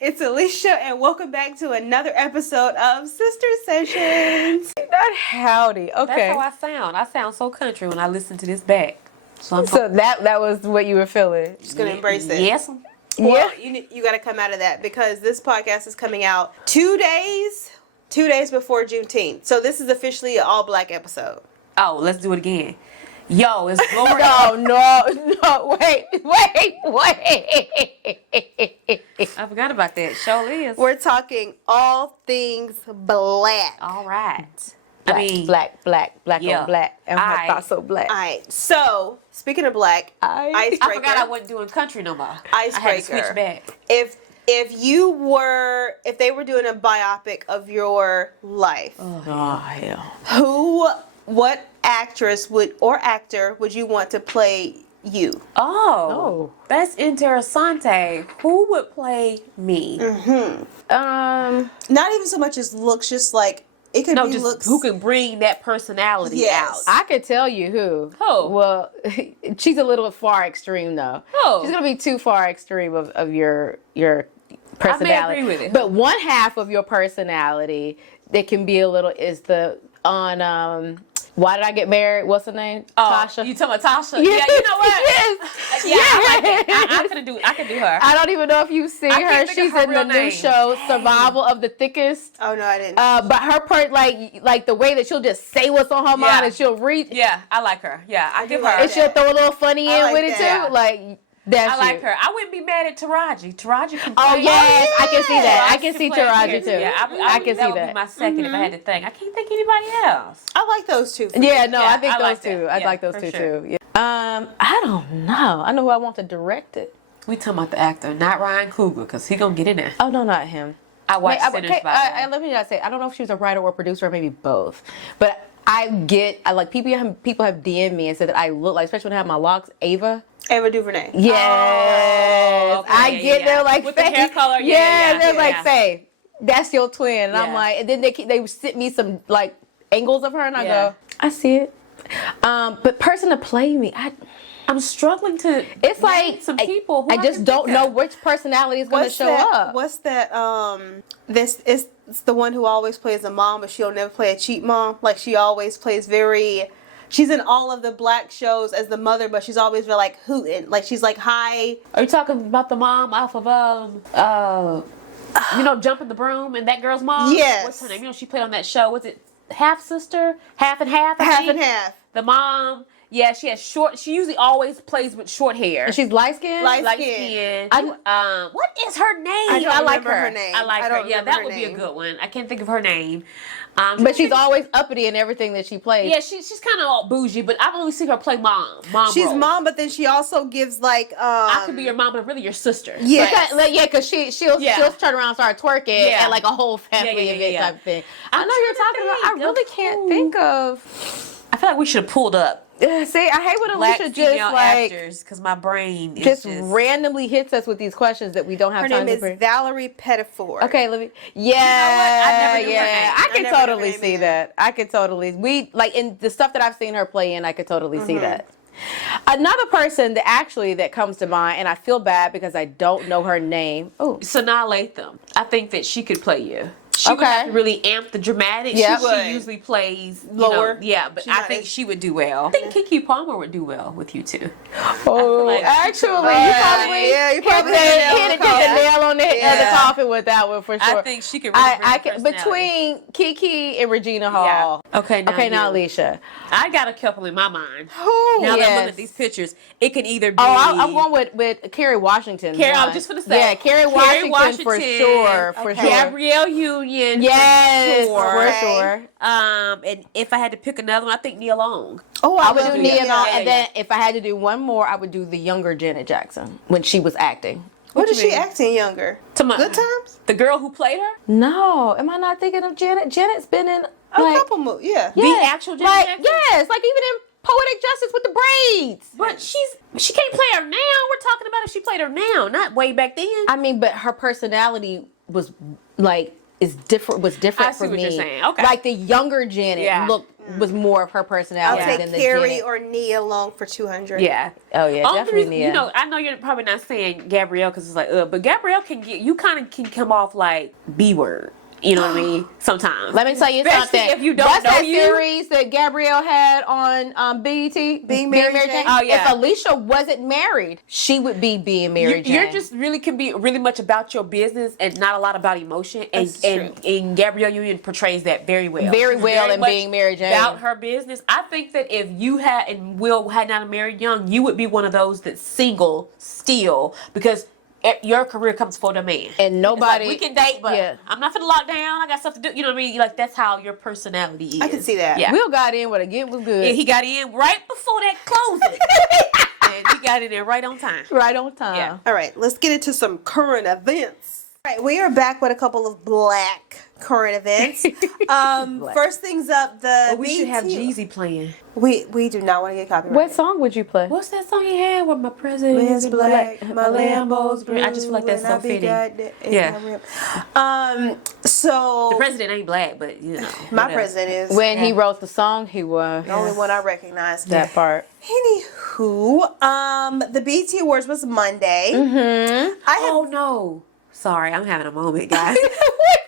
It's Alicia, and welcome back to another episode of Sister Sessions. Not howdy. Okay. That's how I sound. I sound so country when I listen to this back. So that was what you were feeling. Just gonna embrace it. Yes. Well, you got to come out of that because this podcast is coming out 2 days before Juneteenth. So this is officially an all black episode. Oh, let's do it again. Yo, it's glory. No, wait. I forgot about that. Show is. We're talking all things black. All right. Black yeah. on black. And I thought so black. All right. So speaking of black, icebreaker. I forgot I wasn't doing country no more. Icebreaker. I had to switch back. If they were doing a biopic of your life, hell. what actress or actor would you want to play you? Oh, that's interessante. Who would play me? Mm-hmm. Not even so much as looks, just like it could be just looks. who can bring that personality out? I could tell you who. Who? Well, she's a little far extreme though. Who? She's gonna be too far extreme of your personality. I may agree with it. But one half of your personality that can be a little is Why Did I Get Married? What's her name? Tasha. You talking about Tasha? Yes. Yeah, you know what? Yes. Yeah, I like it. I can do her. I don't even know if you've seen her. She's in the new show Survival of the Thickest. Oh no, I didn't. But her part, like the way that she'll just say what's on her mind and she'll read. Yeah, I like her. Yeah, I give her. And she'll throw a little funny in with it too. that. Like that's I like her. I wouldn't be mad at Taraji. Taraji can play. Oh yes, I can see that. I Taraji can see play Taraji here. too. Yeah, I can see that would that. be my second if I had to think. I can't think anybody else. I like those two. Yeah, no, Yeah, I think I those like two. that. I Yeah, like those for two sure. too. Yeah. I don't know. I know who I want to direct it. We talking about the actor, not Ryan Coogler, because he gonna get in there. Oh no, not him. I watched Sinners by now. let me just say, I don't know if she was a writer or producer or maybe both, but I like people have DM'd me and said that I look like, especially when I have my locks, Ava DuVernay. Yes, Oh, okay, I get there like with the hair color. they're like, say that's your twin, and I'm Yeah. like, and then they sent me some like angles of her, and I Yeah. go, I see it. But person to play me, I'm struggling to. it's name like some people. Who I just don't know which personality is going to show up. What's that? This is it's the one who always plays a mom, but she'll never play a cheap mom. Like she always plays she's in all of the black shows as the mother, but she's always very like hooting. Like she's like high. Are you talking about the mom off of Jumping the Broom and that girl's mom? Yes. What's her name? You know, she played on that show. Was it Half Sister? Half and Half? Half and half. The mom. Yeah, she has short. She usually always plays with short hair. And she's light skinned. Light Light skin. skin. What is her name? I like remember her name. I like I her. don't Yeah, remember that her would be a name. good one. I can't think of her name. But she's always uppity in everything that she plays. Yeah, she's kind of all bougie, but I've only seen her play mom. She's roles. mom, but then she also gives like I could be your mom, but really your sister. Yes. Because she'll turn around and start twerking at like a whole family event type of thing. I know you're talking about. I really can't think of. I feel like we should have pulled up See, I hate when black Alicia female just like actors because my brain is just randomly hits us with these questions that we don't have her time name to is bring. Valerie Pettiford. Okay, let me. I never knew her name. I I can never knew her totally name see either. that. I could totally. In the stuff that I've seen her play in, I could totally see Mm-hmm. that. Another person that comes to mind, and I feel bad because I don't know her name. Oh, Sanaa Lathan. I think that she could play you. She would Okay. have to really amp the dramatics. Yeah. She would. usually plays Lower. But She's I not think as- she would do well. I think Keke Palmer would do well with you too. Oh, like she actually, could- you probably you probably hit hit the nail on the coffin with that one for sure. I think she could really bring I the can personality. between Kiki and Regina Hall. Yeah. Okay, now you. Alicia. I got a couple in my mind. Who? Now that I'm Yes. looking at these pictures, it can either be. Oh, I'm going with Kerry Washington. Kerry, I one. was just gonna say. Yeah, Kerry Washington for sure. For Okay. sure. Gabrielle Union. Yes, for sure. for sure. And if I had to pick another one, I think Nia Long. Oh, I would love do Nia Nia Long. Long, and then if I had to do one more, I would do the younger Janet Jackson when she was acting. What you is she mean? acting younger? Good Times? The girl who played her? No, am I not thinking of Janet? Janet's been in A like, couple movies, yeah. The actual Janet like Jackson? yes, like even in Poetic Justice with the braids. But she can't play her now. We're talking about if she played her now, not way back then. I mean, but her personality was like was different I see for what me. you're saying. Okay. Like the younger Janet Yeah. looked was more of her I'll personality take than the Carrie Janet. or Nia along for 200. Yeah. Oh yeah, Only definitely reason, Nia. you know, I know you're probably not saying Gabrielle because it's like, but Gabrielle can get, you kind of can come off like B word. You know what I mean? Sometimes. Let me tell you Especially something. if you don't What's know that you. series that Gabrielle had on BET? Being Mary Jane? Oh, yeah. If Alicia wasn't married, she would be being Mary Jane. You're just really can be really much about your business and not a lot about emotion. And That's true. and Gabrielle Union portrays that very well. Very She's well in much being Mary Jane. about her business. I think that if you had and Will had not married young, you would be one of those that's single still because your career comes for the man. And nobody. It's like, we can date, but Yeah. I'm not finna lock down. I got stuff to do. You know what I mean? Like that's how your personality is. I can see that. Yeah. Will got in, but again was good. Yeah, he got in right before that closing. And he got in there right on time. right on time. Yeah. All right, let's get into some current events. All right, we are back with a couple of black current events. First things up, the But we should have BET Jeezy playing. We do not want to get copyrighted. What song would you play? What's that song he had where my president Man's is black, black, my Lambo's blue. I just feel like that's and so I be fitting. goddamn- Yeah. So The president ain't black, but you know. my whatever. president is When he wrote the song, he was the only one I recognize. that part. Anywho, the BET Awards was Monday. Oh no. Sorry, I'm having a moment, guys.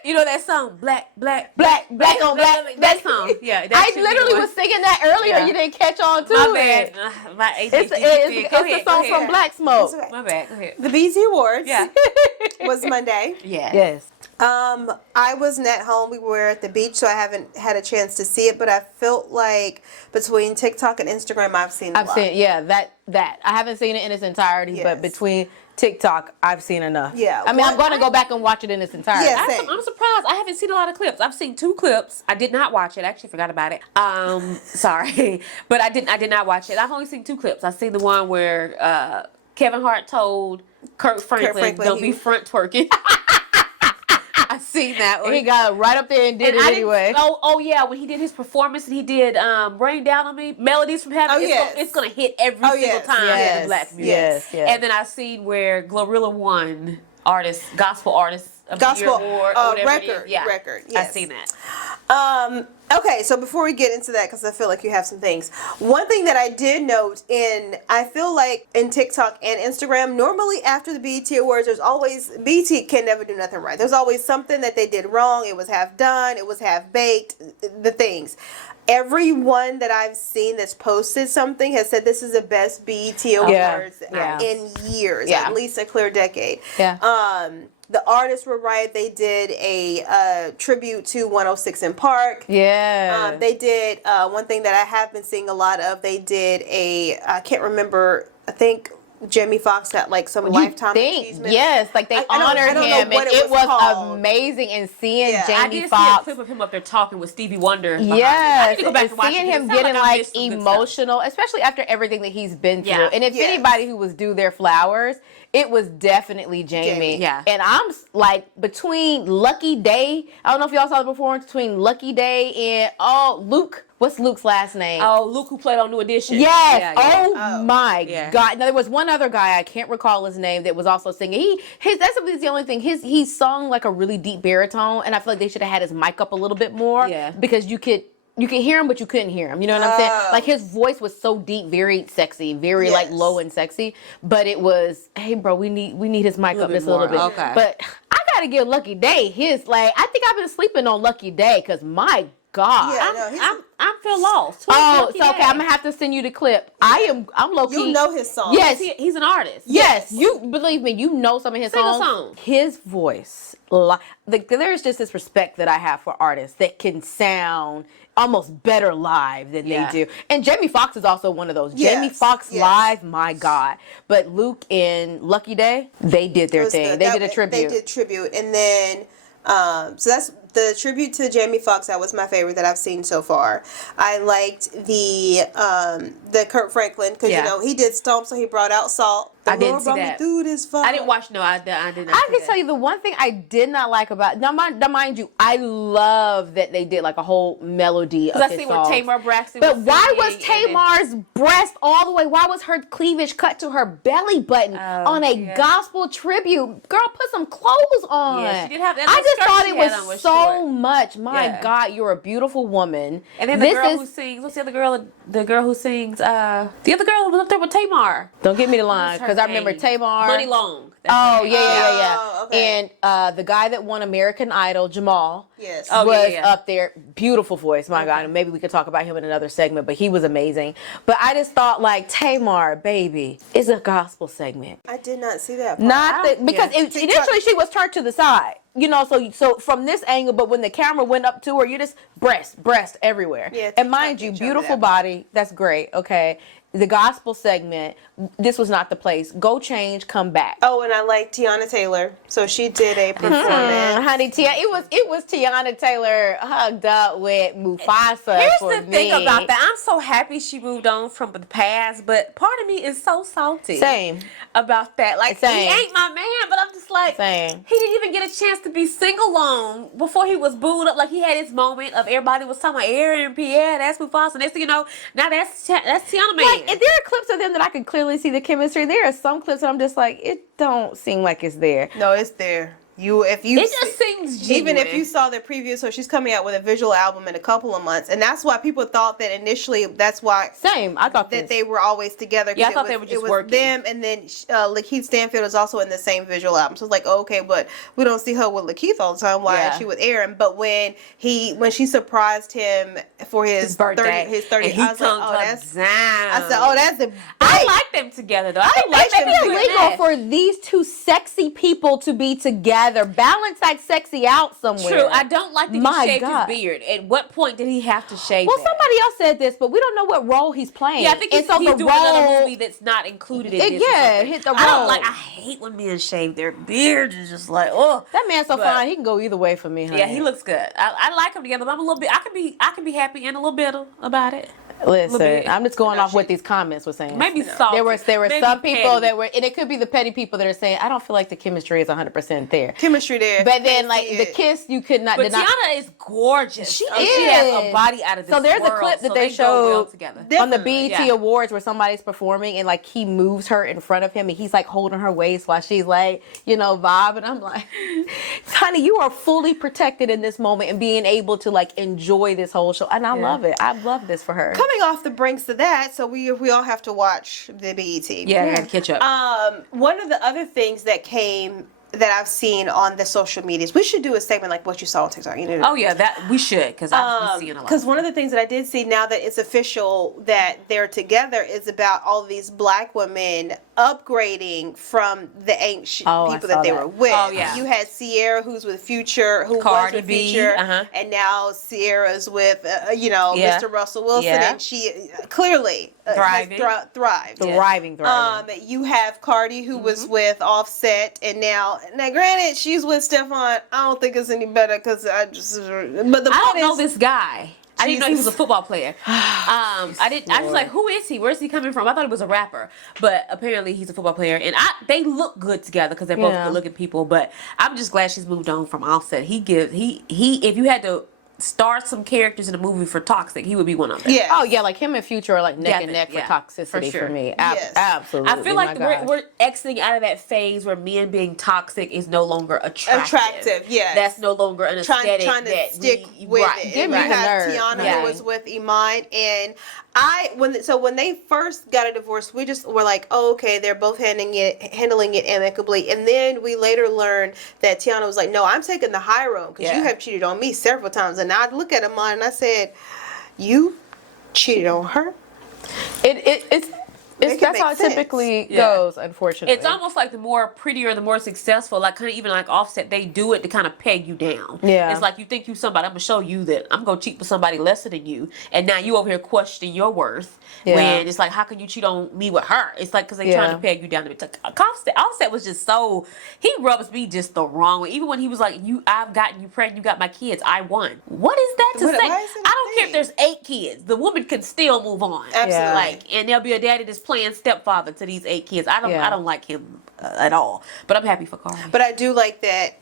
You know that song, Black on Black. That song. Yeah. That I should be literally the one. was singing that earlier. Yeah. You didn't catch on to My it. bad. My ADHD. It's Go ahead, the song go from ahead. Black Smoke. It's okay. My bad. Go ahead. The BET Awards Yeah. was Monday. Yeah. Yes. I wasn't at home. We were at the beach, so I haven't had a chance to see it. But I felt like between TikTok and Instagram, I've seen a lot. that. I haven't seen it in its entirety, Yes. but between TikTok, I've seen enough. Yeah. I mean, I'm What- going to go back and watch it in its entirety. Yeah. I'm surprised. I haven't seen a lot of clips. I've seen 2 clips. I did not watch it. I actually forgot about it. Sorry, but I did not watch it. I've only seen 2 clips. I've seen the one where Kevin Hart told Kirk Franklin "Don't be front twerking." I seen that one. He got right up there and did it anyway. Oh yeah, when he did his performance and he did "Rain Down on Me," "Melodies from Heaven." Oh, yes. It's gonna hit every single yes, time in yes, the black music. yes, yes. And then I seen where Glorilla won gospel artist of the year Gospel award or whatever it is. record. Yeah, Record. I Yes. seen that. Okay, so before we get into that, because I feel like you have some things. One thing that I did note I feel like in TikTok and Instagram, normally after the BET Awards, there's always, BET can never do nothing right. There's always something that they did wrong. It was half done. It was half baked. The things. Everyone that I've seen that's posted something has said this is the best BET Awards yeah. in years, Yeah. at least a clear decade. Yeah. The artists were right. They did a tribute to 106 in Park. Yeah. They did one thing that I have been seeing a lot of. They did I can't remember. I think Jamie Foxx got like some lifetime achievement. Yes, like they honored I don't know him, what and it it was was called. amazing. And seeing Yeah. I Jamie did see a Foxx. clip of him up there talking with Stevie Wonder. behind him. I Yes, need to go back and and watch seeing it. him It sounds getting I like missed some good stuff. emotional, especially after everything that he's been through. Yeah. And if Yes. anybody who was due their flowers, it was definitely Jamie. Yeah. And I'm like between Lucky Day. I don't know if y'all saw the performance between Lucky Day and Luke. What's Luke's last name? Oh, Luke who played on New Edition. Yes. Yeah, yeah. Oh my Yeah. God. Now there was one other guy, I can't recall his name, that was also singing. That's the only thing. He sung like a really deep baritone, and I feel like they should have had his mic up a little bit more. Yeah. Because you could hear him, but you couldn't hear him. You know what I'm saying? Oh. Like his voice was so deep, very sexy, very like Yes. low and sexy. But it was, hey bro, we need his mic up bit just a little more. bit. Okay. But I gotta give Lucky Day his I think I've been sleeping on Lucky Day because my God. Yeah, no, he's- I feel lost. Who's Oh, Lucky so okay, Day? I'm gonna have to send you the clip. I'm low key. You know his song. Yes. He's an artist. Yes, you believe me. You know some of his Sing a songs. song. His voice, there's just this respect that I have for artists that can sound almost better live than Yeah. they do. And Jamie Foxx is also one of those. Yes, Jamie Foxx yes. live, my God. But Luke and Lucky Day, they did It their was thing. good. They That- did a tribute. They did tribute, and then so that's the tribute to Jamie Foxx. That was my favorite that I've seen so far. I liked the Kirk Franklin because Yeah. you know he did Stomp, so he brought out Salt. The I didn't Lord see brought me that. through this fire. I didn't watch. No, I did not. I see can that. tell you the one thing I did not like about now mind you, I love that they did like a whole melody of Because I his see where songs. Tamar Braxton. But was why was singing, and then- Tamar's breast all the way? Why was her cleavage cut to her belly button on a yeah. gospel tribute? Girl, put some clothes on. Yeah, she did have that I little just skirt thought she it had on was was so so much. My Yeah. God, you're a beautiful woman. And then the girl who sings, what's the other girl? The girl who sings, the other girl who was up there with Tamar. Don't get me the line, What's her because I remember name? Tamar. Money Long. That's Oh, her name. yeah. Oh, okay. And the guy that won American Idol, Jamal, Yes. Oh, was yeah. up there. Beautiful voice, my God. And maybe we could talk about him in another segment, but he was amazing. But I just thought, like, Tamar, baby, is a gospel segment. I did not see that part. Not that, because Yeah. initially she was turned to the side. You know, so from this angle, but when the camera went up to her, you just breast everywhere. Yeah, and mind you, TikTok, they showed me beautiful that part. body, that's great, okay. The gospel segment, this was not the place. Go change, come back. Oh, and I like Tiana Taylor, so she did a performance. Honey, it was Tiana Taylor hugged up with Mufasa. Here's for the thing me. about that. I'm so happy she moved on from the past, but part of me is so salty. Same. About that. Like, Same. he ain't my man, but I'm just like, Same. he didn't even get a chance to be single long before he was booed up. Like, he had his moment of everybody was talking about Aaron and Pierre, that's Mufasa. Next thing you know, now that's Tiana Man. Like, there are clips of them that I can clearly see the chemistry. There are some clips that I'm just like, it don't seem like it's there. No, it's there. If you It just seems genuine. even if you saw the preview, so she's coming out with a visual album in a couple of months, and that's why people thought that initially. That's why Same. I thought that they were always together. 'Cause Yeah, I thought they were just it was working. them, and then Lakeith Stanfield is also in the same visual album. So it's like, okay, but we don't see her with Lakeith all the time. Why Yeah. is she with Aaron? But when she surprised him for his birthday, 30, and he I was like, tongued oh, her that's. down. I said, oh, that's the. I like them together though. I think like they them be a together. good illegal match. for these two sexy people to be together. Balance that sexy out somewhere. True. I don't like that My he shaved God. his beard. At what point did he have to shave Well, that? somebody else said this, but we don't know what role he's playing. Yeah, I think he's and so doing the another role, movie that's not included in It- this. or yeah, something. hit the I role. don't like. I hate when men shave their beards. It's just like, oh. that man's so But- fine. He can go either way for me, honey. Yeah, he looks good. I like them together, but I'm a little bit. I can be happy and a little bitter about it. Listen, bit. I'm just going No, off what these comments were saying. Maybe salty. There were Maybe some people petty. that were, and it could be the petty people that are saying, I don't feel like the chemistry is 100% there. Chemistry there. But then, Can't like see the it. kiss, you could not. But did not Tiana is gorgeous. She She has is. a body out of this So there's a world, clip that so they go well showed together. on the Definitely, BET yeah. Awards where somebody's performing and like he moves her in front of him and he's like holding her waist while she's like, vibe. And I'm like, honey, you are fully protected in this moment and being able to like enjoy this whole show. And I love it. I love this for her. Coming off the brinks of that, so we all have to watch the BET. Yeah, I gotta catch up. One of the other things that I've seen on the social medias, we should do a segment like what you saw on TikTok. Oh yeah, that we should because I've been seeing a lot. Because one of the things that I did see now that it's official that they're together is about all these black women upgrading from the ancient Oh, I people saw that they that. were with. Oh, yeah. You had Sierra, who's with Future, who Cardi was with B, Future, uh-huh. and now Sierra's with Yeah. Mr. Russell Wilson, Yeah. and she clearly Thriving. has thrived. Thriving. You have Cardi, who was with Offset, and now granted she's with Stefan. I don't think it's any better because but the I point don't know is, this guy. I didn't know he was a Jesus. football player. I was like, who is he? Where's he coming from? I thought he was a rapper, but apparently he's a football player. And they look good together because they're both Yeah. good-looking people. But I'm just glad she's moved on from Offset. He if you had to star some characters in a movie for Toxic, he would be one of them. yeah. Oh yeah, like him and Future are like neck and neck Definitely, for yeah, toxicity for sure. for me. Yes. Absolutely. I feel my like God. we're exiting out of that phase where men being toxic is no longer attractive. Yes. That's no longer an trying aesthetic to that stick we, with right. it. Give And me you the have nerve. Tiana, Yeah. who was with Iman, and when they first got a divorce, we just were like, oh, okay, they're both handling it amicably, and then we later learned that Tiana was like, no, I'm taking the high road because you Yeah. have cheated on me several times, and I look at Iman and I said, you cheated on her. It's Make it that's make how it sense. typically Yeah. goes, unfortunately. It's almost like the more prettier, the more successful, like kind of even like Offset, they do it to kind of peg you down. Yeah. It's like you think you somebody, I'm gonna show you that I'm gonna cheat with somebody lesser than you, and now you over here questioning your worth. Yeah. When it's like, how can you cheat on me with her? It's like because they trying Yeah. to peg you down. It's like, Offset was just so, he rubs me just the wrong way. Even when he was like, I've gotten you pregnant, you got my kids, I won. What is that to Why say? is I it don't a care if there's 8 kids. The woman can still move on. Absolutely. Yeah. Like, and there'll be a daddy that's playing stepfather to these 8 kids. I Yeah. don't like him at all. But I'm happy for Cardi. But I do like that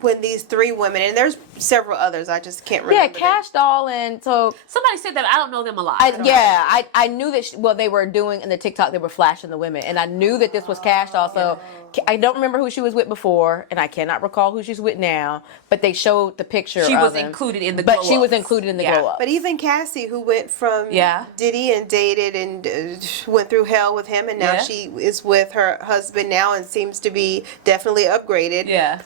when these three women, and there's several others, I just can't Yeah, remember. Cash Doll, and so Somebody said that. I don't know them a lot. I knew that. Well, they were doing in the TikTok, they were flashing the women, and I knew that this was Cash Doll. So I don't remember who she was with before, and I cannot recall who she's with now. But they showed the picture. She of was him. included in the. But glow she was ups. included in the Yeah. glow up. But even Cassie, who went from Diddy and dated and went through hell with him, and now she is with her husband now and seems to be definitely upgraded. Yeah.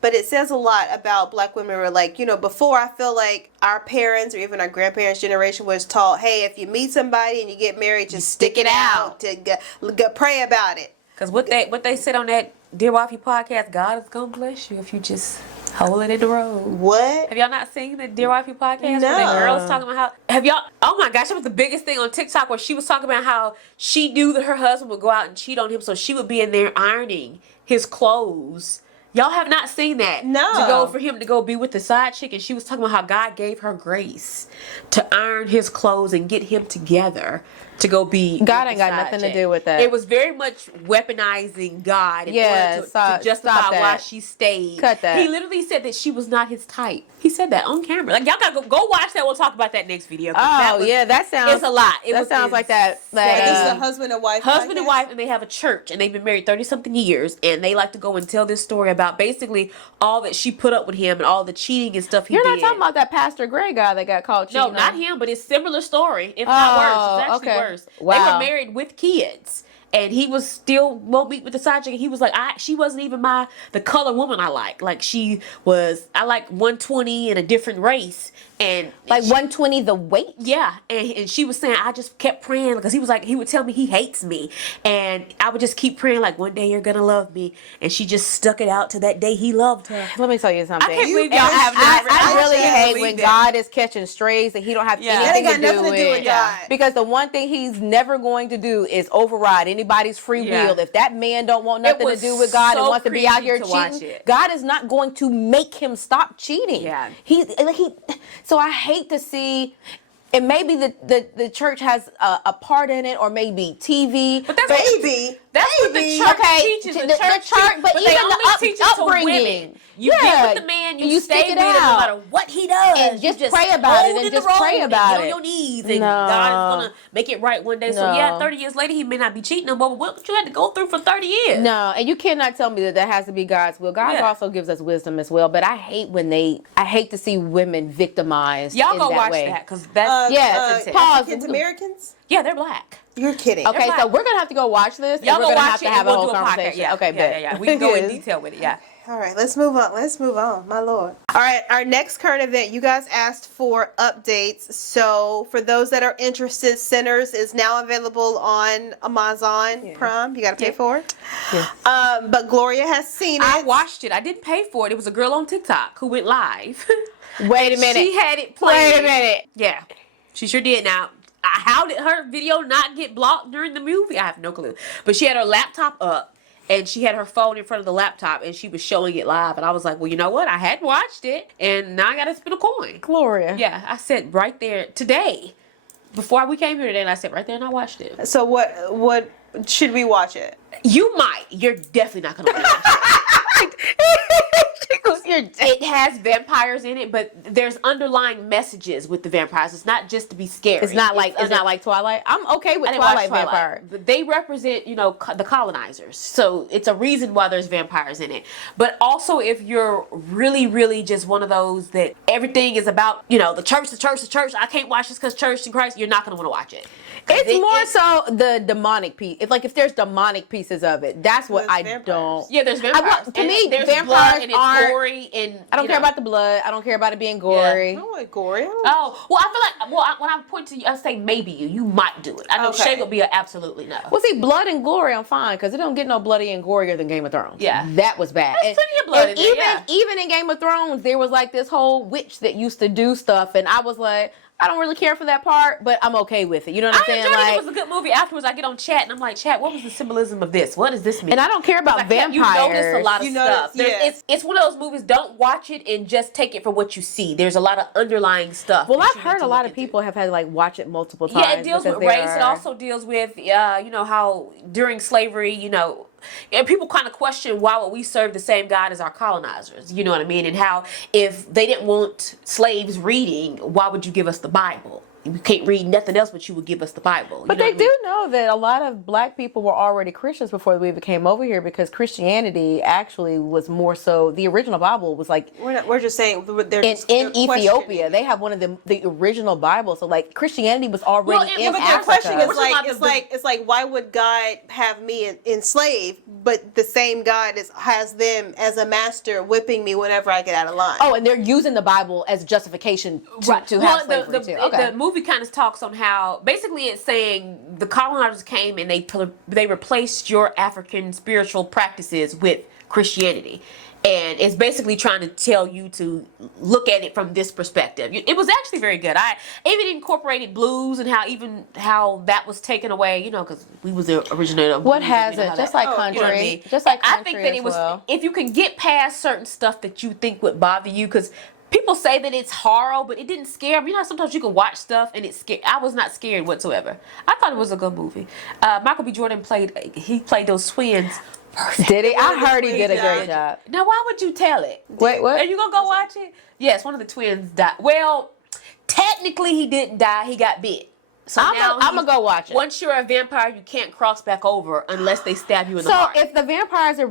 But it says a lot about black women. Were like, you know, before I feel like our parents or even our grandparents' generation was taught, hey, if you meet somebody and you get married, just stick it out. To pray about it. Because what they said on that Dear Wifey podcast, God is gonna bless you if you just hold it in the road. What? Have y'all not seen the Dear Wifey podcast? No. Where the girl was talking about how have y'all? Oh my gosh, that was the biggest thing on TikTok where she was talking about how she knew that her husband would go out and cheat on him, so she would be in there ironing his clothes. Y'all have not seen that. No. To go for him to go be with the side chick, and she was talking about how God gave her grace to iron his clothes and get him together to go be. God with ain't the got side nothing to chick. do with that. It was very much weaponizing God in Yeah, order stop- to justify stop that. why she stayed. Cut that. He literally said that she was not his type. He said that on camera. Like y'all gotta go watch that. We'll talk about that next video. Oh that sounds. It's a lot. That sounds like that. Like, this is a That husband and wife. Husband and podcast? wife, and they have a church, and they've been married 30-something years, and they like to go and tell this story about basically all that she put up with him and all the cheating and stuff he you're did. not talking about that Pastor Gray guy that got caught cheating. No, not on? him, but it's similar story, if not worse. It's actually okay. worse. They Wow. were married with kids. And he was still won't meet with the side chick. And he was like, she wasn't even the color woman I like. Like I like 120 and a different race. And Like she- 120 the weight. yeah, and she was saying, I just kept praying because he was like, he would tell me he hates me, and I would just keep praying like, one day you're gonna love me, and she just stuck it out to that day he loved her. Let me tell you something. I can't believe And y'all have not. I really can't hate believe when that. God is catching strays and he don't have Yeah. That ain't anything got to do nothing to do with God. Because the one thing he's never going to do is override anybody's free Yeah. will. If that man don't want nothing to was do with God and so wants to be out here cringy to watch cheating, it. God is not going to make him stop cheating. Yeah. So I hate to see. And maybe the church has a part in it, or maybe TV. But that's Baby. That's what the Baby. church Okay, teaches. the The church, church, but they even only the teach it to upbringing. women. You Yeah, get with the man, you stick stay it with him no out. matter what he does. And just You pray about it hold and in just the road pray and about get on it. your knees, and No. God is gonna make it right one day. So No. yeah, 30 years later he may not be cheating no more. But what you had to go through for 30 years? No, and you cannot tell me that has to be God's will. God Yeah. also gives us wisdom as well. But I hate to see women victimized. Y'all in go that watch way. that because that's Yes, intense. pause. African Americans? Yeah, they're black. You're kidding. Okay, so we're gonna have to go watch this. Y'all and go we're gonna watch have to it have and a we'll whole do a podcast. conversation. Yeah, Okay, bet. yeah. We can go in Yes. detail with it. Yeah. All right, let's move on. My lord. All right, our next current event. You guys asked for updates. So for those that are interested, Sinners is now available on Amazon Prime. You got to pay for it. Yeah. But Gloria has seen it. I watched it. I didn't pay for it. It was a girl on TikTok who went live. Wait a minute. She had it playing. Wait a minute. Yeah, she sure did. Now, how did her video not get blocked during the movie? I have no clue. But she had her laptop up, and she had her phone in front of the laptop, and she was showing it live. And I was like, well, you know what? I had watched it, and now I got to spend a coin. Gloria. Yeah, I said right there today, before we came here today, and I said right there, and I watched it. So what should we watch it? You might. You're definitely not going to watch it. It has vampires in it, but there's underlying messages with the vampires. It's not just to be scary. It's not like Twilight. I'm okay with I didn't watch Twilight vampire. But they represent, the colonizers. So it's a reason why there's vampires in it. But also, if you're really, really just one of those that everything is about, the church, I can't watch this because church and Christ, you're not going to want to watch it. It's more so the demonic piece. If there's demonic pieces of it, that's what There's I vampires. don't. Yeah, there's vampires. To me, there's vampires blood and it's aren't. gory and I don't care about the blood. I don't care about it being gory. I don't want Gloria. Oh, well, I feel like, when I point to you, I say maybe you might do it. I know Okay. Shay would be an absolutely no. Well, see, blood and glory, I'm fine because it don't get no bloody and gorier than Game of Thrones. Yeah. that was bad. There's plenty of blood in there, yeah. Even in Game of Thrones, there was like this whole witch that used to do stuff, and I was like, I don't really care for that part, but I'm okay with it. You know what I'm I saying? enjoyed it. Like, It was a good movie. Afterwards, I get on chat and I'm like, chat, what was the symbolism of this? What does this mean? and I don't care about vampires. You notice a lot of You notice, stuff. It's one of those movies. Don't watch it and just take it for what you see. There's a lot of underlying stuff. Well, that I've you need heard to a lot look of into. people have had to like watch it multiple times. Yeah, it deals with because race. It also deals with, how during slavery, and people kind of question why would we serve the same God as our colonizers? You know what I mean? And how if they didn't want slaves reading, why would you give us the Bible? We can't read nothing else, but you would give us the Bible. But they do know that a lot of black people were already Christians before we came over here, because Christianity actually was more so. The original Bible was like We're just saying they're in Ethiopia. They have one of the original Bibles. So like Christianity was already in but Africa. the question is Like, it's like why would God have me enslaved, but the same God has them as a master whipping me whenever I get out of line? Oh, and they're using the Bible as justification to have slavery too. Okay. The movie kind of talks on how basically it's saying the colonizers came and they replaced your African spiritual practices with Christianity. And it's basically trying to tell you to look at it from this perspective. It was actually very good. I even incorporated blues and how that was taken away, because we was the originator of What blues, hasn't? Just like country. You know what I mean? Just like I country think that as it was, well. if you can get past certain stuff that you think would bother you, because people say that it's horror, but it didn't scare me. Sometimes you can watch stuff and it's scared. I was not scared whatsoever. I thought it was a good movie. Michael B. Jordan played those twins. Did he? I heard he did a great job. Now, why would you tell it? Wait, what? Are you gonna go watch it? Yes, one of the twins died. Well, technically, he didn't die. He got bit. So I'm gonna go watch it. Once you're a vampire, you can't cross back over unless they stab you in the So heart. if the vampires are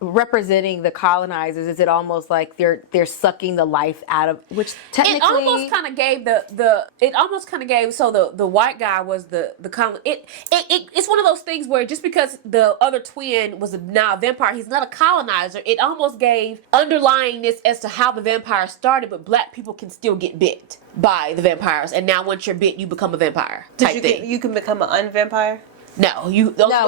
representing the colonizers, is it almost like they're sucking the life out of, which technically It almost kind of gave so the white guy was the colon. It's one of those things where just because the other twin was now a vampire, he's not a colonizer. It almost gave underlying this as to how the vampire started, but black people can still get bit by the vampires, and now once you're bit, you become a vampire. You can become an unvampire? No,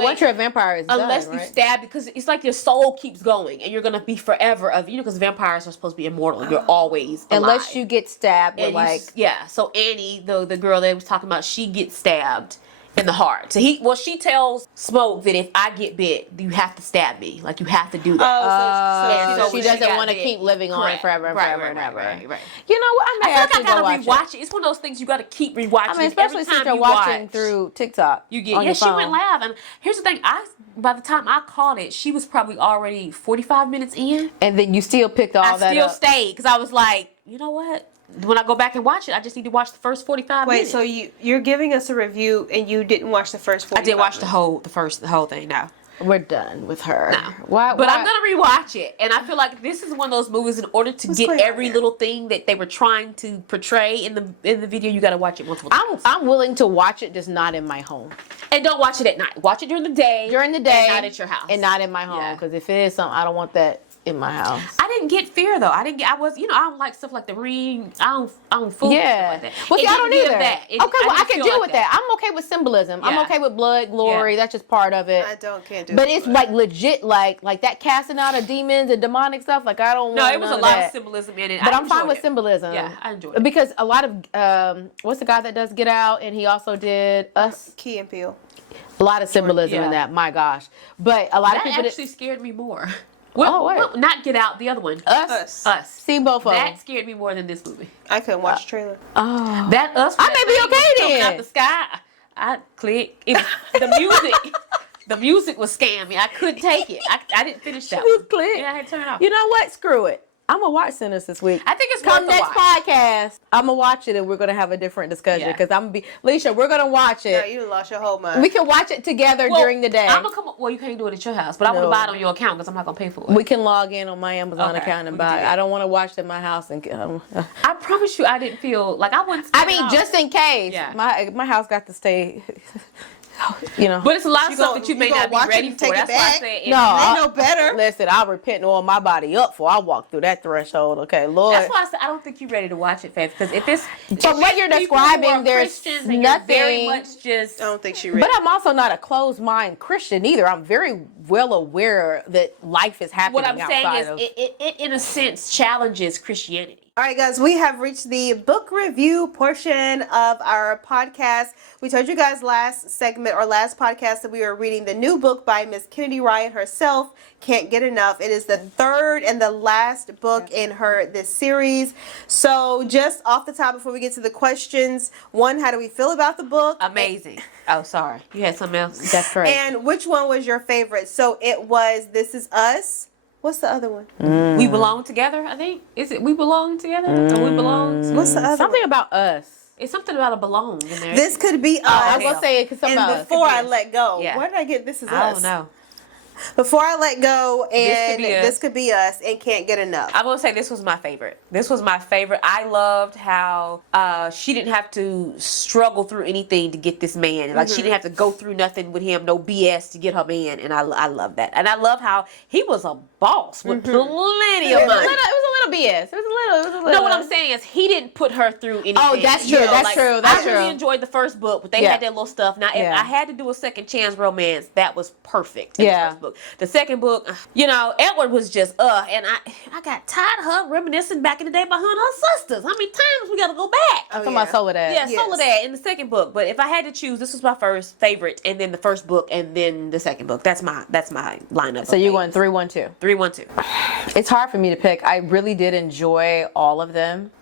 once you're a vampire, it's unless done, you right? stab, because it's like your soul keeps going, and you're gonna be forever because vampires are supposed to be immortal. You're always alive. Unless you get stabbed with So Annie, the girl that was talking about, she gets stabbed in the heart. So she tells Smoke that if I get bit, you have to stab me. Like, you have to do that. So she doesn't want to keep living on forever and forever and ever. Right. You know what? I may actually go watch rewatch it. It's one of those things you got to keep rewatching. I mean, especially since you're watching through TikTok. You get on your she phone. went live, and here's the thing. By the time I caught it, she was probably already 45 minutes in, and then you still picked all that up. I still stayed because I was like, you know what? When I go back and watch it, I just need to watch the first 45 minutes. Wait, so you're giving us a review and you didn't watch the first 45 I did watch minutes. the whole thing now. We're done with her. No. Why? But I'm gonna rewatch it, and I feel like this is one of those movies. In order to get every little thing that they were trying to portray in the video, you got to watch it multiple times. I'm willing to watch it, just not in my home. And don't watch it at night. Watch it during the day. During the day, and not at your house, and not in my home. Because if it is something, I don't want that in my house. I didn't get fear though. I don't like stuff like The Ring. I don't fool with stuff like that. Well, see, I don't either. I can deal like with that. I'm okay with symbolism. I'm okay with blood, glory. That's just part of it. Can't do it. But it's like legit, like that casting out of demons and demonic stuff. Like, I don't want. No, it was a lot of symbolism in it. But I'm fine with symbolism. Yeah, I enjoyed it. Because a lot of what's the guy that does Get Out, and he also did Us. Key and Peele. A lot of symbolism in that. My gosh. But a lot of people actually scared me more. Well, not Get Out, the other one. Us. See both of them. That scared me more than this movie. I couldn't watch the trailer. Oh. That Us. I may be okay then. Out the sky. I click. The music. The music was scamming. I couldn't take it. I didn't finish that one. Click. Yeah, I had to turn it off. You know what? Screw it. I'm gonna watch Sinners this week. I think it's come worth next a watch. podcast. I'm gonna watch it and we're gonna have a different discussion because I'm gonna be Leisha. We're gonna watch it. No, you lost your whole mind. We can watch it together during the day. I'm gonna come. Well, you can't do it at your house, but I want to buy it on your account because I'm not gonna pay for it. We can log in on my Amazon account and buy it. I don't want to watch it at my house and. I promise you, I didn't feel like I wasn't. I mean, just in case. Yeah. My house got to stay. But it's a lot of stuff that you may not be ready for. That's why I said ain't no better. Listen, I'll repent and oil my body up before I walk through that threshold. Okay, Lord. That's why I said I don't think you're ready to watch it, Faith. Because if it's from what you're describing, there's nothing. Very much just. I don't think she's ready. But I'm also not a closed mind Christian either. I'm very well aware that life is happening. What I'm outside saying is, it in a sense challenges Christianity. All right, guys, we have reached the book review portion of our podcast. We told you guys last podcast that we were reading the new book by Miss Kennedy Ryan herself, Can't Get Enough. It is the third and the last book in this series. So just off the top, before we get to the questions, one, how do we feel about the book? Amazing. Oh, sorry. You had something else? That's correct. And which one was your favorite? So it was This Is Us. What's the other one? We Belong Together, I think. Is it We Belong Together? Or We Belong to... What's the other Something one? about us. It's something about a belong in there. This Could Be Us. I was gonna say it because and something about Before us. I Let Go. Yeah. Why did I get This Is Us? I don't know. Before I Let Go and Be Us. This Could Be Us and Can't Get Enough. I'm gonna say this was my favorite. This was my favorite. I loved how she didn't have to struggle through anything to get this man. Like she didn't have to go through nothing with him, no BS to get her man. And I love that. And I love how he was a boss with plenty of money. It was a little BS. It was a little. No, what I'm saying is he didn't put her through anything. Oh, that's true. That's true. That's I really true. enjoyed the first book, but they Yeah. had that little stuff. Now, if Yeah. I had to do a second chance romance, that was perfect in Yeah. the first book. The second book, you know, Edward was just and I got tired of her reminiscing back in the day about her and her sisters. How many times we gotta go back? I'm talking about Soledad. Yeah, Yes. Soledad in the second book. But if I had to choose, this was my first favorite, and then the first book, and then the second book. That's my lineup. So you went 3, 1, 2. 3, 1, 2. It's hard for me to pick. I really did enjoy all of them.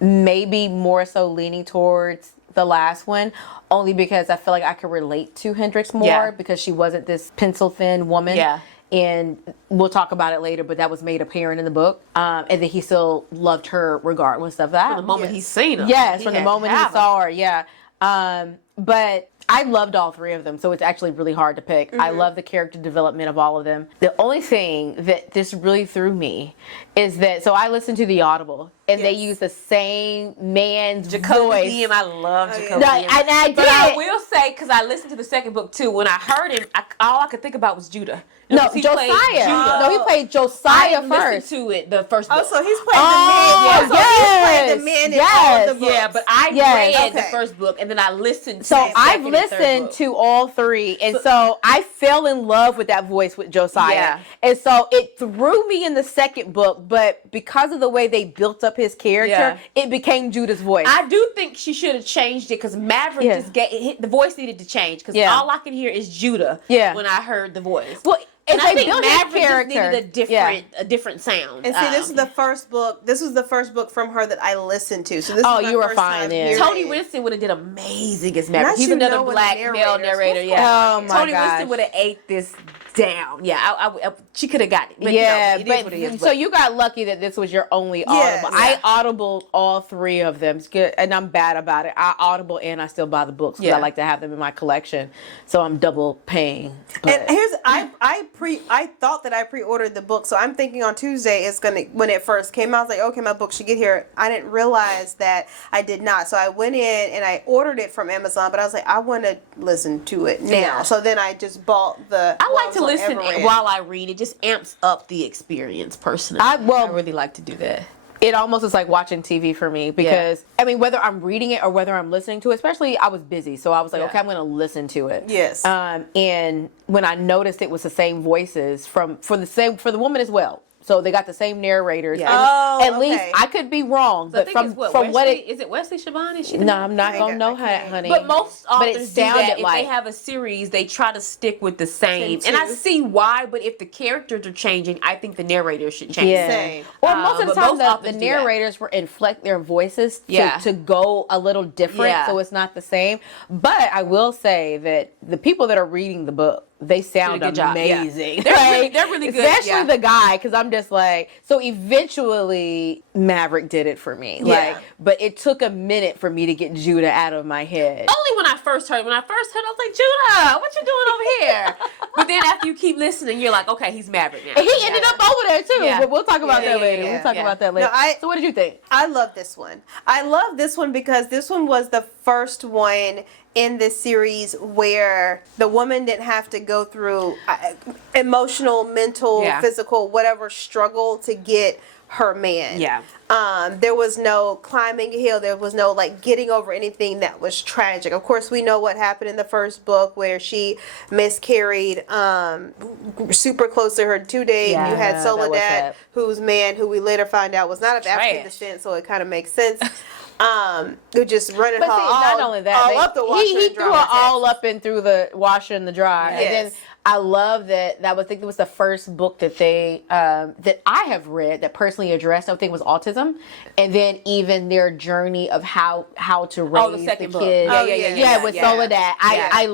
Maybe more so leaning towards the last one, only because I feel like I could relate to Hendrix more Yeah. because she wasn't this pencil thin woman. Yeah. And we'll talk about it later, but that was made apparent in the book. And that he still loved her regardless of that. From the moment he seen her. Yes, from the had moment to he have her. saw her, yeah. But I loved all 3 of them, so it's actually really hard to pick. I love the character development of all of them. The only thing that this really threw me is that, so I listened to the Audible, and they use the same man's Jacoby voice. Diem, I love Oh, yeah. Jacoby No, Diem. and I But I did. will say, because I listened to the second book too, when I heard him, all I could think about was Judah. No, 'cause he played Josiah. Judah. No, he played I Josiah didn't listen first. to it, the first book. Oh, so he's playing Oh, the man. So he's playing the man in all yes, the books. Yeah, but I Yes. read the Okay. first book, and then I listened to So the I've second and third listened book. to all 3, and so I fell in love with that voice with Josiah. Yeah. And so it threw me in the second book, but because of the way they built up his character, it became Judah's voice. I do think she should have changed it because Maverick Yeah. just the voice needed to change because Yeah. all I can hear is Judah Yeah. when I heard the voice. well, and if I they think built his Maverick just character, needed a different sound. And see, this is the first book. This was the first book from her that I listened to. So this Oh, is my you were first fine time then. hearing Tony it. Winston would have did amazing as Maverick. Not He's you another knowing the black male narrators. narrator. What's Yeah. Oh, my Tony gosh. Winston would have ate this down. Yeah, she could have got it. But, yeah, you know, it is what it is, so you got lucky that this was your only Yes. Audible. I Audible all 3 of them. It's good, and I'm bad about it. I Audible and I still buy the books because Yeah. I like to have them in my collection. So I'm double paying. But And here's I thought that I pre-ordered the book, so I'm thinking on Tuesday it's gonna when it first came out. I was like, okay, my book should get here. I didn't realize that I did not, so I went in and I ordered it from Amazon. But I was like, I want to listen to it now. Yeah. So then I just bought the. I like was to on listen Everread. while I read. It just amps up the experience personally. I I really like to do that. it almost is like watching TV for me because I mean, whether I'm reading it or whether I'm listening to it, especially I was busy, so I was like, Yeah. okay, I'm going to listen to it. Yes. And when I noticed it was the same voices for the woman as well. So they got the same narrators. Yeah. And Oh, at least okay. I could be wrong, So I but think from it's what, from what Wesley, it is it Wesley Shabani? She no, I'm not I gonna know, can't. honey. But most But authors it do sounded that. If like they have a series, they try to stick with the same. Same And I too. see why, but if the characters are changing, I think the narrator should change. Yeah. Same. Or most of the but time, most the authors do that. narrators were inflect their voices Yeah. to go a little different, Yeah. so it's not the same. But I will say that the people that are reading the book, they sound good job, yeah. amazing. They're really good, Especially yeah. the guy, because I'm just like, so eventually Maverick did it for me. Yeah. Like, but it took a minute for me to get Judah out of my head. Only when I first heard, I was like, Judah, what you doing over here? But then after you keep listening, you're like, okay, he's Maverick now. And he ended up over there too. Yeah. But we'll talk about Yeah, that yeah, later. yeah, We'll talk yeah. about that later. No, So what did you think? I love this one. I love this one because this one was the first one in this series where the woman didn't have to go through emotional, mental, Yeah. physical, whatever struggle to get her man. Yeah. There was no climbing a hill. There was no like getting over anything that was tragic. Of course, we know what happened in the first book where she miscarried super close to her due date. Yeah, You had that was Soledad, sad. whose man, who we later find out was not of African Trash. descent, so it kind of makes sense. Who just running But her see, all, not only that, all up the washer he and threw dryer her all taxes. up and through the washer and the dryer. And Yes. then I love that. I think it was the first book that they that I have read that personally addressed. I think it was autism, and then even their journey of how to raise the second the book. kids. Yeah, with yeah. Soledad. I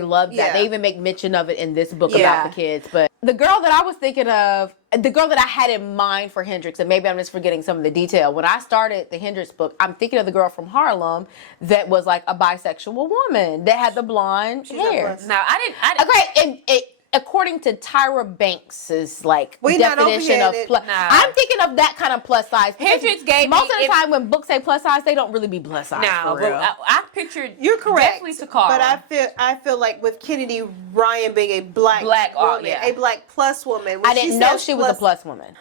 love that. Yeah. They even make mention of it in this book Yeah. about the kids. But the girl that I was thinking of, the girl that I had in mind for Hendrix, and maybe I'm just forgetting some of the detail. When I started the Hendrix book, I'm thinking of the girl from Harlem that was like a bisexual woman that had the blonde hair. plus. No, I didn't. Okay, and according to Tyra Banks's like We not over definition here of in it. plus, No. I'm thinking of that kind of plus size. because Hendrix gave most me- of the time when books say plus size, they don't really be plus size. No, for but real. I pictured You're correct. definitely Takara. But I feel like with Kennedy Ryan being a black woman, yeah. a black plus woman. when I didn't know she was a plus woman.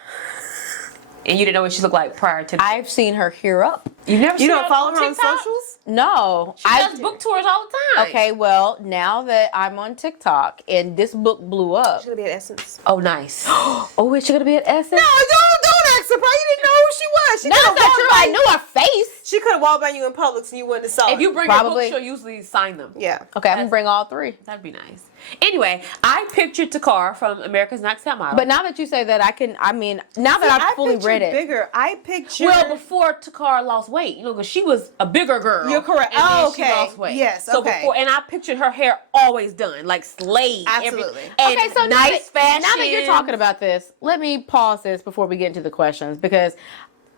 and you didn't know what she looked like prior to. I've seen her here up. You've never You seen don't follow her on TikTok? socials? No, She does book tours all the time. Okay, well now that I'm on TikTok and this book blew up. She's gonna be at Essence. Oh, nice. Oh, is she gonna be at Essence? No, don't ask her, bro. You didn't know who she was. She No, could've that's not walked true. by I you. knew her face. She could have walked by you in Publix and you wouldn't have saw If her. you bring Probably. your book, she'll usually sign them. Yeah. Okay, I'm gonna bring all three. That'd be nice. Anyway, I pictured Takara from America's Next Top Model. But now that you say that, now that I've fully pictured read it. bigger. I pictured. well, before Takara lost weight, because she was a bigger girl. You're correct. And then Oh, she okay. lost weight. Yes, So okay. before, and I pictured her hair always done, like slayed. Absolutely. Okay, so now nice fashion. Now that you're talking about this, let me pause this before we get into the questions because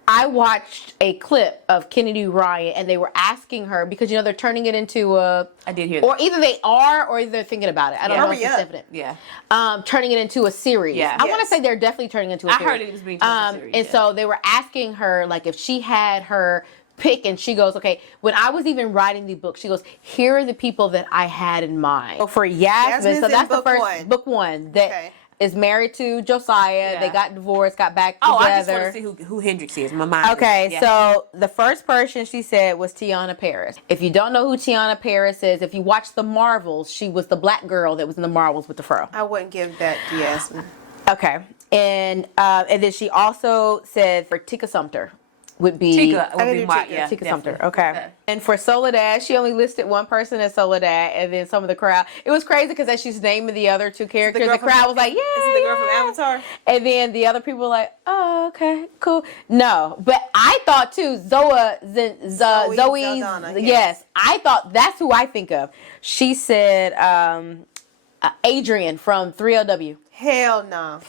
I watched a clip of Kennedy Ryan and they were asking her because they're turning it into a. I did hear that. Or either they are or they're thinking about it. I don't know if Hurry it's up. definite. Yeah. Turning it into a series. Yeah. I want to Yes. say they're definitely turning it into a I series. heard it was being turned into a series, And yeah. so they were asking her like if she had her pick and she goes, okay, when I was even writing the book, she goes, here are the people that I had in mind. So for Yasmin, Yasmin's so in that's the book first one. book one that Okay. is married to Josiah. Yeah. They got divorced, got back Oh, together. I just want to see who Hendrix is. My mind. Okay, Yeah. so the first person she said was Tiana Paris. If you don't know who Tiana Paris is, if you watch The Marvels, she was the black girl that was in The Marvels with the fro. I wouldn't give that to Yasmin. Okay, and then she also said for Tika Sumter would be Tika I would can be do my Tika. yeah. Tika definitely. Sumter. Okay. Yeah. And for Soledad, she only listed one person as Soledad, and then some of the crowd. It was crazy because as she's naming the other two characters, the crowd was like, "Yeah." This is the girl from Avatar. And then the other people were like, "Oh, okay, cool." No, but I thought too, Zoe Saldana, yes, I thought that's who I think of. She said Adrian from 3LW. Hell no.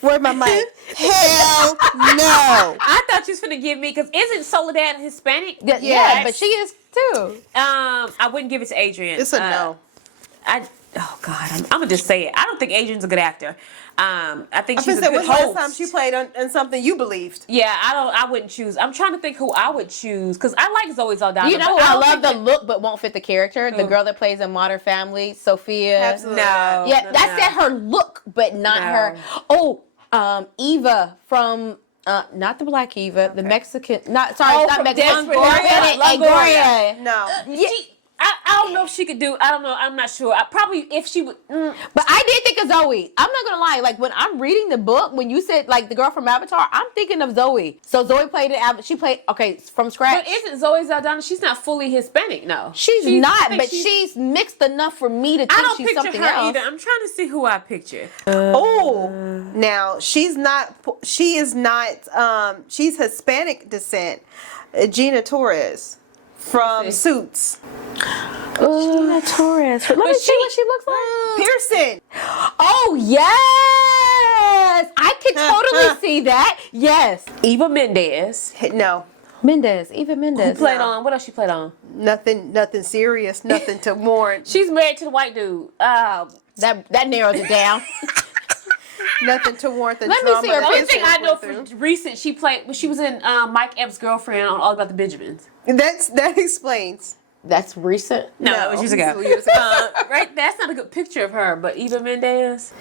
Where's my mic? Hell no. I thought you was finna give me because isn't Soledad Hispanic? Yeah, Yes. but she is too. I wouldn't give it to Adrian. It's a no. Oh God, I'm gonna just say it. I don't think Adrian's a good actor. I think I she's was a say, good when's the last host. time she played on something you believed? Yeah, I wouldn't choose. I'm trying to think who I would choose because I like Zoe Saldana. You know but who I don't love think the look but won't fit the character? The Who? girl that plays in Modern Family, Sophia. Absolutely. No. Yeah, no, that's no. at her look, but not No. her. Oh, Eva from not the black Eva, the Mexican. Not from Mexican. Desperate Longoria. Longoria. Longoria. No. Yeah. I don't know if she could do. I don't know. I'm not sure. I probably if she would. But I did think of Zoe. I'm not gonna lie. Like when I'm reading the book, when you said like the girl from Avatar, I'm thinking of Zoe. So Zoe played it. She played from scratch. But isn't Zoe Saldana? She's not fully Hispanic, no. She's I not, think but she's mixed enough for me to I think don't she's picture something her else. either. I'm trying to see who I picture. Oh, now she's not. She is not. She's Hispanic descent. Gina Torres from Suits. Gina Torres. Let me see what she looks like. Pearson. Oh yes, I can totally see that. Yes, Eva Mendes. No, Mendez, Eva Mendez. Played on. What else she played on? nothing serious. Nothing to warrant. She's married to the white dude. That narrows it down. Nothing to warrant the Let me drama. see her that The only this thing one I know went for through. recent, she played. She was in Mike Epps' girlfriend on All About the Benjamins. That explains. That's recent. No, that was years ago. This was years ago. Right, that's not a good picture of her. But Eva Mendes.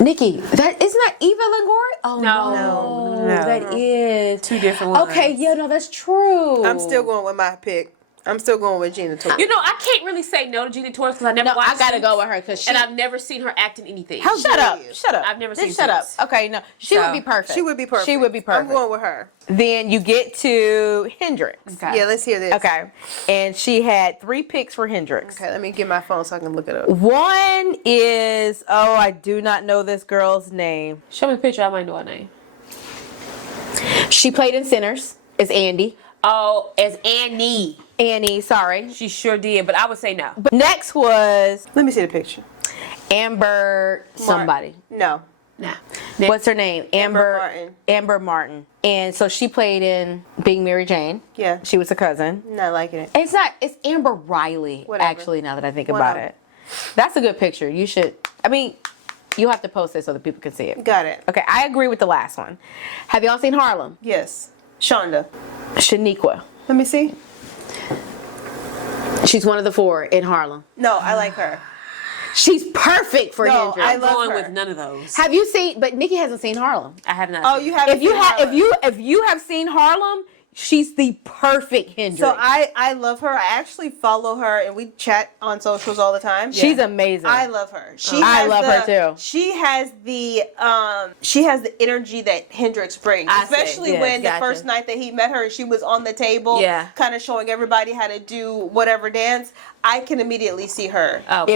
Nikki, that isn't that Eva Longoria? Oh No. that is Two different ones. Okay, yeah, no, that's true. I'm still going with my pick. I'm still going with Gina Torres. You know, I can't really say no to Gina Torres because I never No, watched I gotta Suits, go with her because she. and I've never seen her act in anything. How Shut dare up! you. Shut up! I've never Just seen shut up. Suits. Okay, no, she So, would be perfect. She would be perfect. She would be perfect. I'm going with her. Then you get to Hendrix. Okay. Yeah, let's hear this. Okay, and she had 3 picks for Hendrix. Okay, let me get my phone so I can look it up. One is I do not know this girl's name. Show me the picture. I might know her name. She played in Sinners. It's Andy. Oh, as Annie. Annie, sorry. She sure did, but I would say no. But next was Let me see the picture. Amber somebody. No. Nah. What's her name? Amber Martin. Amber Martin. And so she played in Being Mary Jane. Yeah. She was a cousin. Not liking it. It's Amber Riley, Whatever. actually, now that I think about Whatever. it. That's a good picture. You should, you'll have to post it so that people can see it. Got it. Okay, I agree with the last one. Have y'all seen Harlem? Yes. Shonda. Shaniqua. Let me see. She's one of the 4 in Harlem. No, I like her. She's perfect for No, Hendrix. I I'm love going her. with none of those. Have you seen? But Nikki hasn't seen Harlem. I have not. Oh, seen you it. haven't. If you seen have, Harlem. if you have seen Harlem, she's the perfect Hendrix. So I love her. I actually follow her and we chat on socials all the time. she's amazing. I love her. I love her too. She has the energy that Hendrix brings, I see. especially Yes, when gotcha. the first night that he met her, she was on the table, Yeah. kind of showing everybody how to do whatever dance. I can immediately see her. Okay.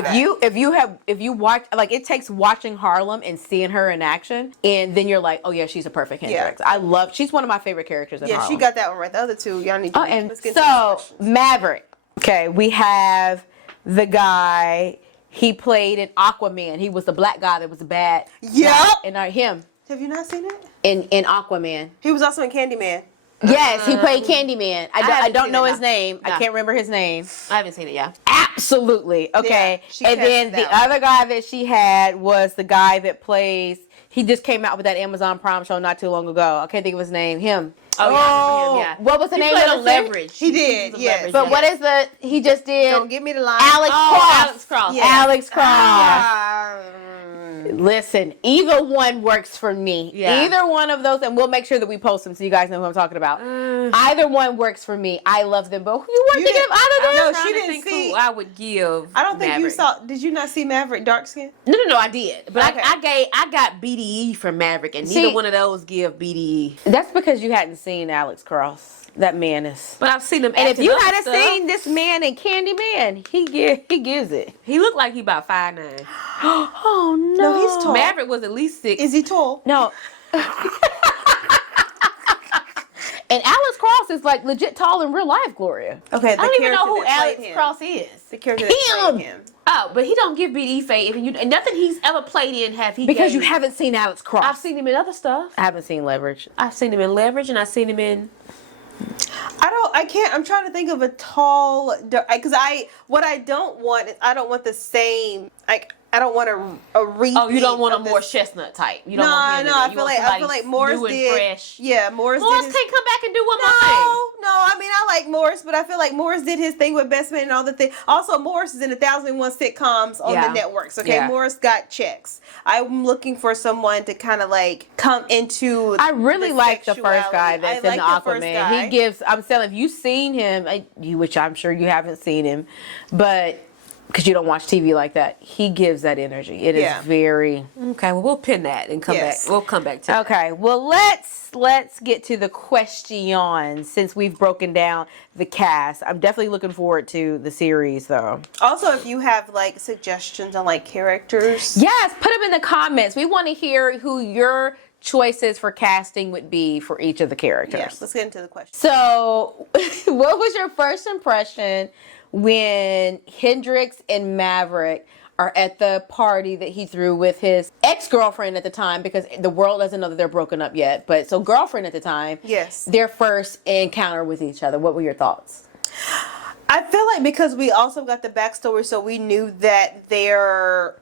If you watch, like, it takes watching Harlem and seeing her in action, and then you're like, oh yeah, she's a perfect Hendrix. Yeah. She's one of my favorite characters in Yeah, Harlem. she got that one right. The other two, y'all need to. Oh, and let's get to so the questions. Maverick. Okay, we have the guy. He played in Aquaman. He was the black guy that was bad. Yep. And him Have you not seen it? in Aquaman. He was also in Candyman. Yes, he played Candyman. I haven't don't seen know it, his no. name. I No. can't remember his name. I haven't seen it. Yeah. Absolutely. Okay. Yeah, she and then catches the that other guy that she had was the guy that plays. He just came out with that Amazon Prime show not too long ago. I can't think of his name. Him. Oh, yeah, I remember him, yeah. What was the He name played of a the series? Leverage. He did, was a yes. Leverage, But yeah. what is the? He just did. Don't give me the line. Alex Oh, Cross. Alex Cross. Yeah. Alex Cross. Ah, Listen, either one works for me. Yeah. Either one of those, and we'll make sure that we post them so you guys know who I'm talking about. Either one works for me. I love them both. You want You to give didn't- either of No, them? she Trying to didn't think see- who I would give. I don't think you Maverick. saw. Did you not see Maverick dark skin? No, I did. But Okay. I got BDE from Maverick, and See- neither one of those give BDE. That's because you hadn't seen Alex Cross. That man is. But I've seen him. And if acting you other hadn't stuff. seen this man in Candyman, he gives it. he looked like he about 5'9". Oh no. No, he's tall. Maverick was at least 6. Is he tall? No. And Alex Cross is like legit tall in real life, Gloria. Okay, I don't even know who Alex him. Cross is. The character that played him. Oh, but he don't give BDE fame. And nothing he's ever played in have he. Because you gave. haven't seen Alex Cross. I've seen him in other stuff. I haven't seen Leverage. I've seen him in Leverage, and I've seen him in. I can't. I'm trying to think of a tall. Because what I don't want is I don't want the same. Like I don't want a repeat. Oh, you don't want a of more this- chestnut type. You No, don't want him no. in it. I You feel want like somebody Morris new and did. fresh. Yeah, Morris Morris did. can't come back and do one more thing. No. I mean, I like Morris, but I feel like Morris did his thing with Best Man and all the things. Also, Morris is in 1,001 sitcoms on Yeah. the networks. Okay, Yeah. Morris got checks. I'm looking for someone to kind of like come into. I really like the first guy sexuality. that's I in the like first Aquaman. guy. He gives. I'm telling. If you've seen him, which I'm sure you haven't seen him, but because you don't watch TV like that, he gives that energy. It is Yeah. very. Okay, well we'll pin that and come Yes. back. We'll come back to. Okay, well let's get to the question since we've broken down the cast. I'm definitely looking forward to the series though. Also, if you have like suggestions on like characters, Yes, put them in the comments. We want to hear who your choices for casting would be for each of the characters. yes. Let's get into the question. So, what was your first impression when Hendrix and Maverick are at the party that he threw with his ex-girlfriend at the time, because the world doesn't know that they're broken up yet, but so girlfriend at the time, Yes. their first encounter with each other. What were your thoughts? I feel like because we also got the backstory, so we knew that their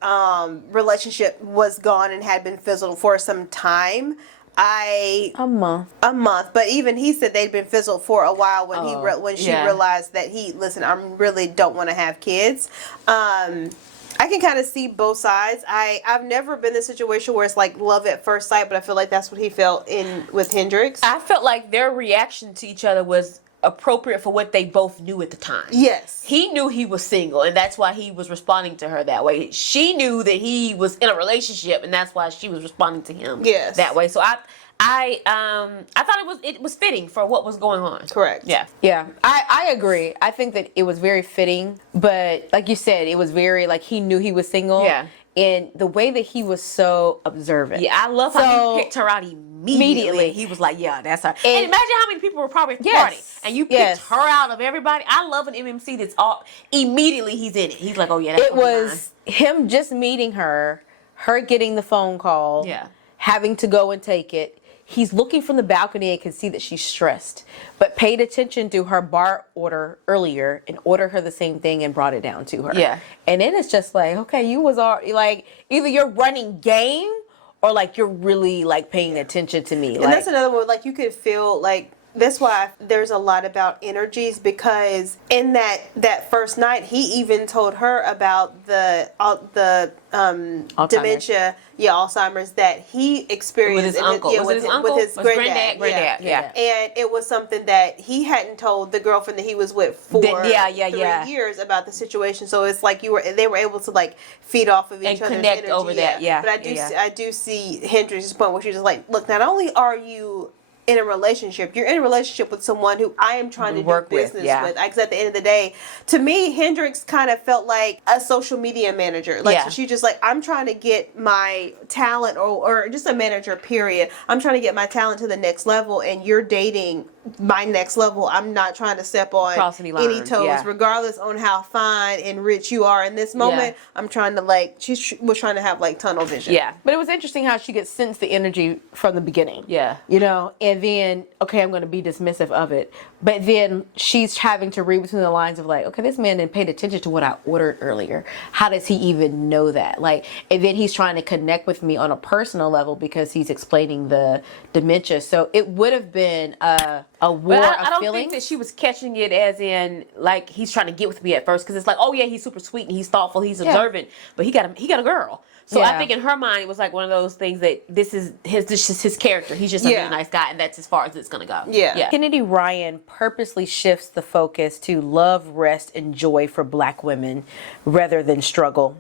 relationship was gone and had been fizzled for some time. A month. A month, but even he said they'd been fizzled for a while when when she yeah. realized that I really don't want to have kids. I can kind of see both sides. I've never been in a situation where it's like love at first sight, but I feel like that's what he felt with Hendrix. I felt like their reaction to each other was appropriate for what they both knew at the time. Yes. He knew he was single, and that's why he was responding to her that way. She knew that he was in a relationship, and that's why she was responding to him that way. So I thought it was fitting for what was going on. Correct. Yeah. Yeah, I agree. I think that it was very fitting, but like you said, it was very, like, he knew he was single. Yeah. And the way that he was so observant. Yeah, I love how he picked her out immediately. He was like, yeah, that's her. And imagine how many people were probably at the party. And you picked her out of everybody. I love an MMC that's all, immediately he's in it. He's like, oh yeah, that's it was him just meeting her getting the phone call, having to go and take it. He's looking from the balcony and can see that she's stressed, but paid attention to her bar order earlier and ordered her the same thing and brought it down to her. Yeah. And then it's just like, okay, you was all like, either you're running game or like you're really like paying attention to me. And that's another one, like, you could feel like, that's why there's a lot about energies, because in that first night, he even told her about the dementia, Alzheimer's, that he experienced with his uncle, with his granddad. Yeah. And it was something that he hadn't told the girlfriend that he was with for 3 years about the situation. So it's like they were able to like feed off of each other's connect energy. over that. Yeah. But I do see Hendrix's point where she's just like, look, not only are you in a relationship, you're in a relationship with someone who I am trying to do business with. Because at the end of the day, to me, Hendrix kind of felt like a social media manager. Like, so she just like, I'm trying to get my talent, or just a manager, period. I'm trying to get my talent to the next level, and you're dating my next level. I'm not trying to step on any toes, regardless on how fine and rich you are in this moment. I'm trying to like, she was trying to have like tunnel vision. Yeah. But it was interesting how she could sense the energy from the beginning. Yeah. You know, and then, okay, I'm going to be dismissive of it. But then she's having to read between the lines of like, okay, this man didn't pay attention to what I ordered earlier. How does he even know that? Like, and then he's trying to connect with me on a personal level because he's explaining the dementia. So it would have been a war of feelings. I don't think that she was catching it as in like he's trying to get with me at first, because it's like, oh yeah, he's super sweet and he's thoughtful, he's observant, but he got a girl. So I think in her mind it was like one of those things that this is his character. He's just a really nice guy, and that's as far as it's gonna go. Yeah. Kennedy Ryan purposely shifts the focus to love, rest, and joy for Black women rather than struggle.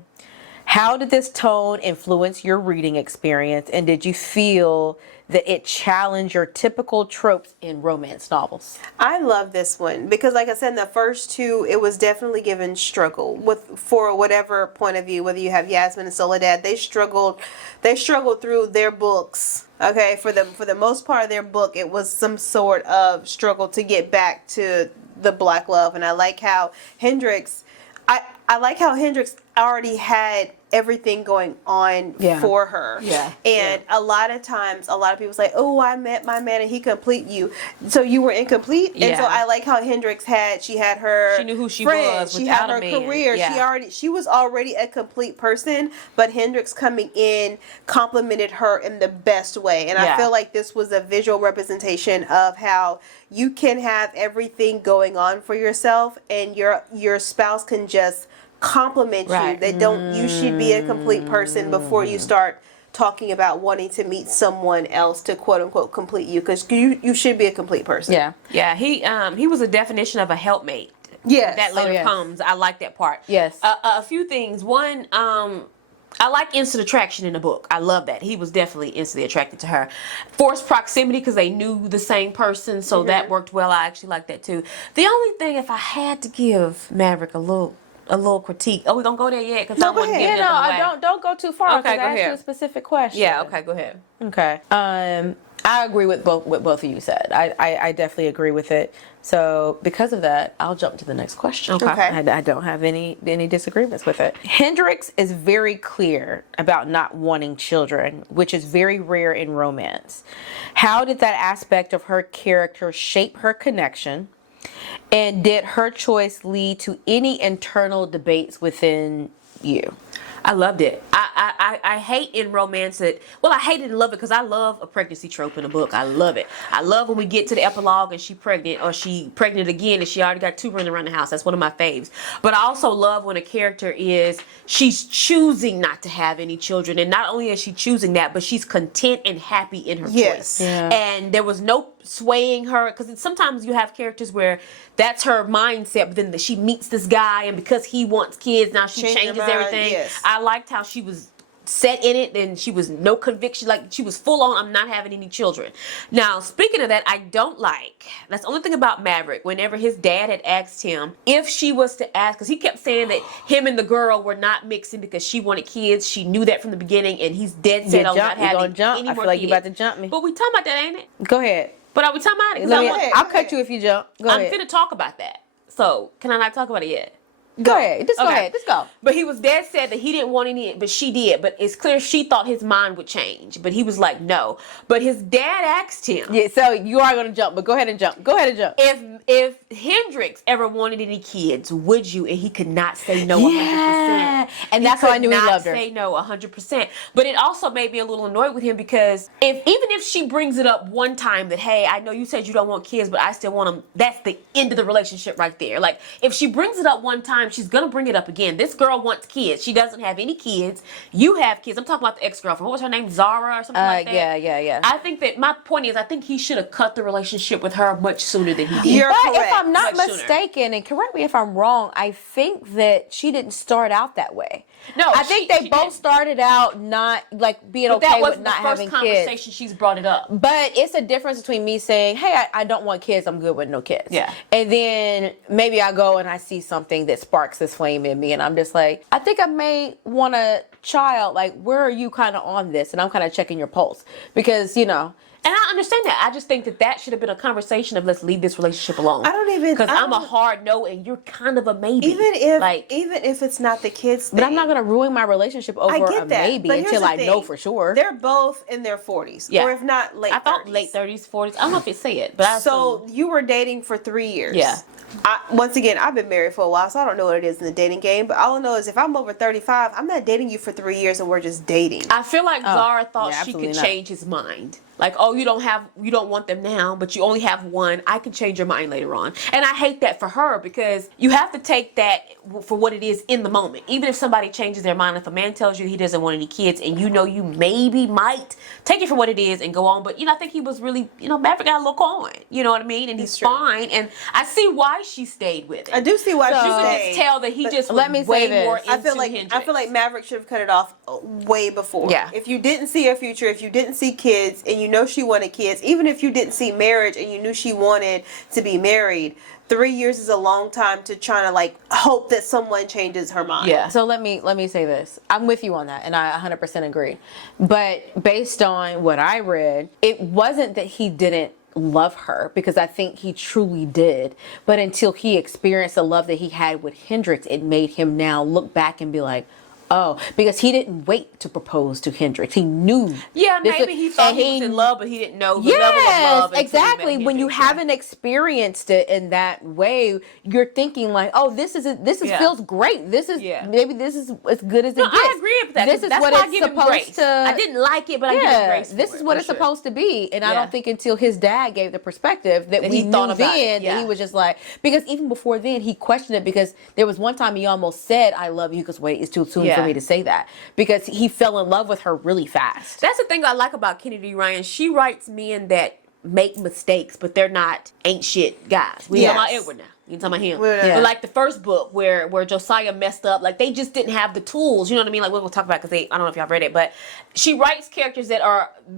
How did this tone influence your reading experience, and did you feel that it challenged your typical tropes in romance novels? I love this one because, like I said, in the first two, it was definitely given struggle for whatever point of view. Whether you have Yasmin and Soledad, they struggled through their books. Okay, for the most part of their book, it was some sort of struggle to get back to the Black love, and I like how Hendrix. I like how Hendrix already had everything going on for her. And a lot of times, a lot of people say, oh, I met my man and he complete you. So you were incomplete? And so I like how Hendrix she had her She knew who she friends, was she had without her a man. career. She was already a complete person, but Hendrix coming in complimented her in the best way. And I feel like this was a visual representation of how you can have everything going on for yourself and your spouse can just compliment you. They don't. You should be a complete person before you start talking about wanting to meet someone else to quote unquote complete you, because you should be a complete person. He was a definition of a helpmate. That later comes. I like that part. A few things. One, I like instant attraction in the book. I love that. He was definitely instantly attracted to her. Forced proximity because they knew the same person, so that worked well. I actually like that too. The only thing, if I had to give Maverick a little critique. Oh, we don't go there yet because I want to get it away. Don't go too far. Okay, go ask ahead. you a specific question. Yeah. Okay. Go ahead. Okay. I agree with what both of you said. I definitely agree with it. So because of that, I'll jump to the next question. Okay. I don't have any disagreements with it. Hendrix is very clear about not wanting children, which is very rare in romance. How did that aspect of her character shape her connection? And did her choice lead to any internal debates within you? I loved it. I hate in romance that, well, I hate it and love it because I love a pregnancy trope in a book. I love it. I love when we get to the epilogue and she pregnant, or she pregnant again and she already got two running around the house. That's one of my faves. But I also love when a character she's choosing not to have any children. And not only is she choosing that, but she's content and happy in her Yes. choice. Yeah. And there was no swaying her, because sometimes you have characters where that's her mindset, but then she meets this guy and because he wants kids, now she Change her changes mind, everything. yes. I liked how she was set in it, and she was no conviction, like she was full on, I'm not having any children. Now, speaking of that, I don't like, that's the only thing about Maverick, whenever his dad had asked him if she was to ask, because he kept saying that him and the girl were not mixing because she wanted kids, she knew that from the beginning, and he's dead set on not having any jump. more I feel like kids. you're about to jump me. But we talking about that, ain't it? Go ahead. But are we talking about it? 'Cause I'll cut you if you jump. Go I'm ahead. finna talk about that. So, can I not talk about it yet? Go ahead. Just go Okay. ahead. Just go. But he was dead said that he didn't want any, but she did. But it's clear she thought his mind would change. But he was like, no. But his dad asked him. Yeah, so you are going to jump, but go ahead and jump. Go ahead and jump. If Hendrix ever wanted any kids, would you? And he could not say no 100%. Yeah. And that's why I knew he loved her. Say no 100%. But it also made me a little annoyed with him because even if she brings it up one time that, hey, I know you said you don't want kids, but I still want them, that's the end of the relationship right there. Like, if she brings it up one time, she's going to bring it up again. This girl wants kids. She doesn't have any kids. You have kids. I'm talking about the ex-girlfriend. What was her name? Zara or something like that? Yeah. I think that my point is, I think he should have cut the relationship with her much sooner than he did. You're But correct. if I'm not Much sooner. mistaken, and correct me if I'm wrong, I think that she didn't start out that way. No, I think they she both didn't. started out not like being But okay that with wasn't the not first having conversation kids. she's brought it up. But it's a difference between me saying, hey, I don't want kids, I'm good with no kids. Yeah. And then maybe I go and I see something that sparks this flame in me and I'm just like, I think I may want a child. Like, where are you kind of on this? And I'm kind of checking your pulse because, you know. And I understand that. I just think that should have been a conversation of let's leave this relationship alone. I don't even- because I I'm a don't- hard no, and you're kind of a maybe. Even if it's not the kids thing. But I'm not going to ruin my relationship over I get a that, maybe but here's until the I know thing. for sure. They're both in their 40s, Yeah. or if not late. I thought 30s. late 30s, 40s. I don't know if it say it, but I So assume. you were dating for 3 years. Yeah. Once again, I've been married for a while, so I don't know what it is in the dating game. But all I know is if I'm over 35, I'm not dating you for 3 years and we're just dating. I feel like Zara thought yeah, she absolutely could not. change his mind. Like, oh, you don't want them now, but you only have one. I can change your mind later on. And I hate that for her because you have to take that for what it is in the moment. Even if somebody changes their mind, if a man tells you he doesn't want any kids and you know you maybe might take it for what it is and go on. But, I think he was really, Maverick got a look on. You know what I mean? And he's true. fine. And I see why she stayed with it. I do see why You she can stayed. just tell that he just was let me say way this. more into I feel like Hendrix. Maverick should have cut it off way before. Yeah. If you didn't see a future, if you didn't see kids, and you know she wanted kids, even if you didn't see marriage and you knew she wanted to be married, 3 years is a long time to try to like hope that someone changes her mind. Yeah. So let me say this. I'm with you on that, and I 100% agree. But based on what I read, it wasn't that he didn't love her, because I think he truly did. But until he experienced the love that he had with Hendrix, it made him now look back and be like, oh, because he didn't wait to propose to Hendrix. He knew. Yeah, this maybe was- he thought and he was in love, but he didn't know the level of Yes, love. until he exactly. met When you Hendrix. haven't experienced it in that way, you're thinking like, "Oh, this is Yeah. feels great. This is Yeah. maybe this is as good as it No, gets." I agree with that. This is That's what why I it's give him supposed grace. to. I didn't like it, but I give him grace. This for is it, what for it's sure. supposed to be, and I Yeah. don't think until his dad gave the perspective that he we thought knew about it. then Yeah. that he was just like, because even before then he questioned it, because there was one time he almost said, "I love you," because wait, it's too soon Yeah. for me to say that, because he fell in love with her really fast. That's the thing I like about Kennedy Ryan. She writes men that make mistakes, but they're not ain't shit guys. We talking about Yes. Edward now. You talking about him? We're not- But like the first book where Josiah messed up, like they just didn't have the tools. You know what I mean? Like we'll talk about because I don't know if y'all read it, but she writes characters that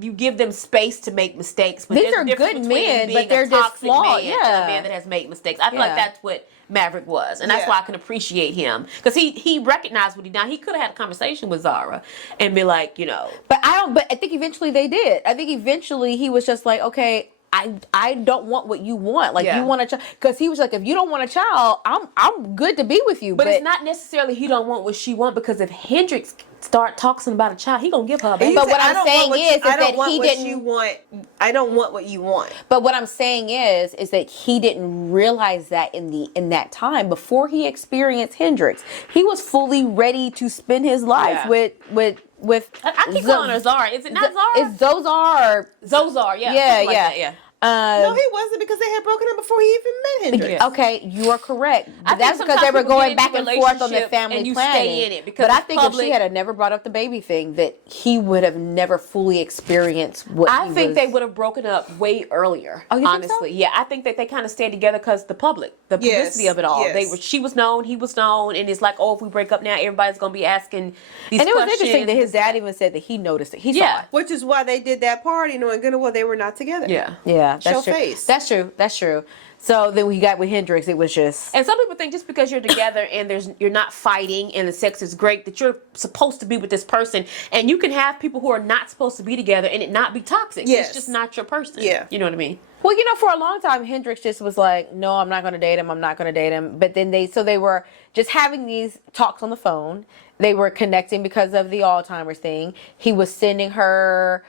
you give them space to make mistakes. But These there's a are difference good between men, being but they're a just toxic flawed. man and a Yeah. man that has made mistakes. I feel Yeah. like that's what Maverick was, and that's Yeah. why I can appreciate him because he recognized what he done. He could have had a conversation with Zara and be like, But I think eventually they did. I think eventually he was just like, okay, I don't want what you want. Like, Yeah. you want a child. Because he was like, if you don't want a child, I'm good to be with you. But it's not necessarily he don't want what she want, because if Hendrix start talking about a child, he gonna give her a baby. But what I'm saying is I don't that want he what didn't. you want. I don't want what you want. But what I'm saying is that he didn't realize that in that time before he experienced Hendrix, he was fully ready to spend his life Yeah. with. I keep calling her Zara. Is it not Zara? It's Zozar. Zozar. Yeah. Yeah, something like yeah. that, yeah. No, he wasn't, because they had broken up before he even met Hendrix. Yeah. Okay, you are correct. I think That's because sometimes they were people going get back into and forth on the relationship family and you planning. stay in it because but I it's think if public. she had never brought up the baby thing, that he would have never fully experienced what I he think was. they would have broken up way earlier. Oh, you think so? honestly, yeah, I think that they kind of stayed together because the publicity Yes, of it all. yes. She was known, he was known, and it's like, oh, if we break up now, everybody's gonna be asking these And it was questions. interesting that his dad even said that he noticed it. He saw Yeah. it. Which is why they did that party, knowing good and well they were not together. Yeah. Yeah, that's Show true. face. That's true. That's true. So then we got with Hendrix, it was just. And some people think just because you're together and you're not fighting and the sex is great, that you're supposed to be with this person. And you can have people who are not supposed to be together and it not be toxic. Yes. It's just not your person. Yeah. You know what I mean? Well, for a long time, Hendrix just was like, no, I'm not going to date him. I'm not going to date him. But then they were just having these talks on the phone. They were connecting because of the Alzheimer's thing. He was sending her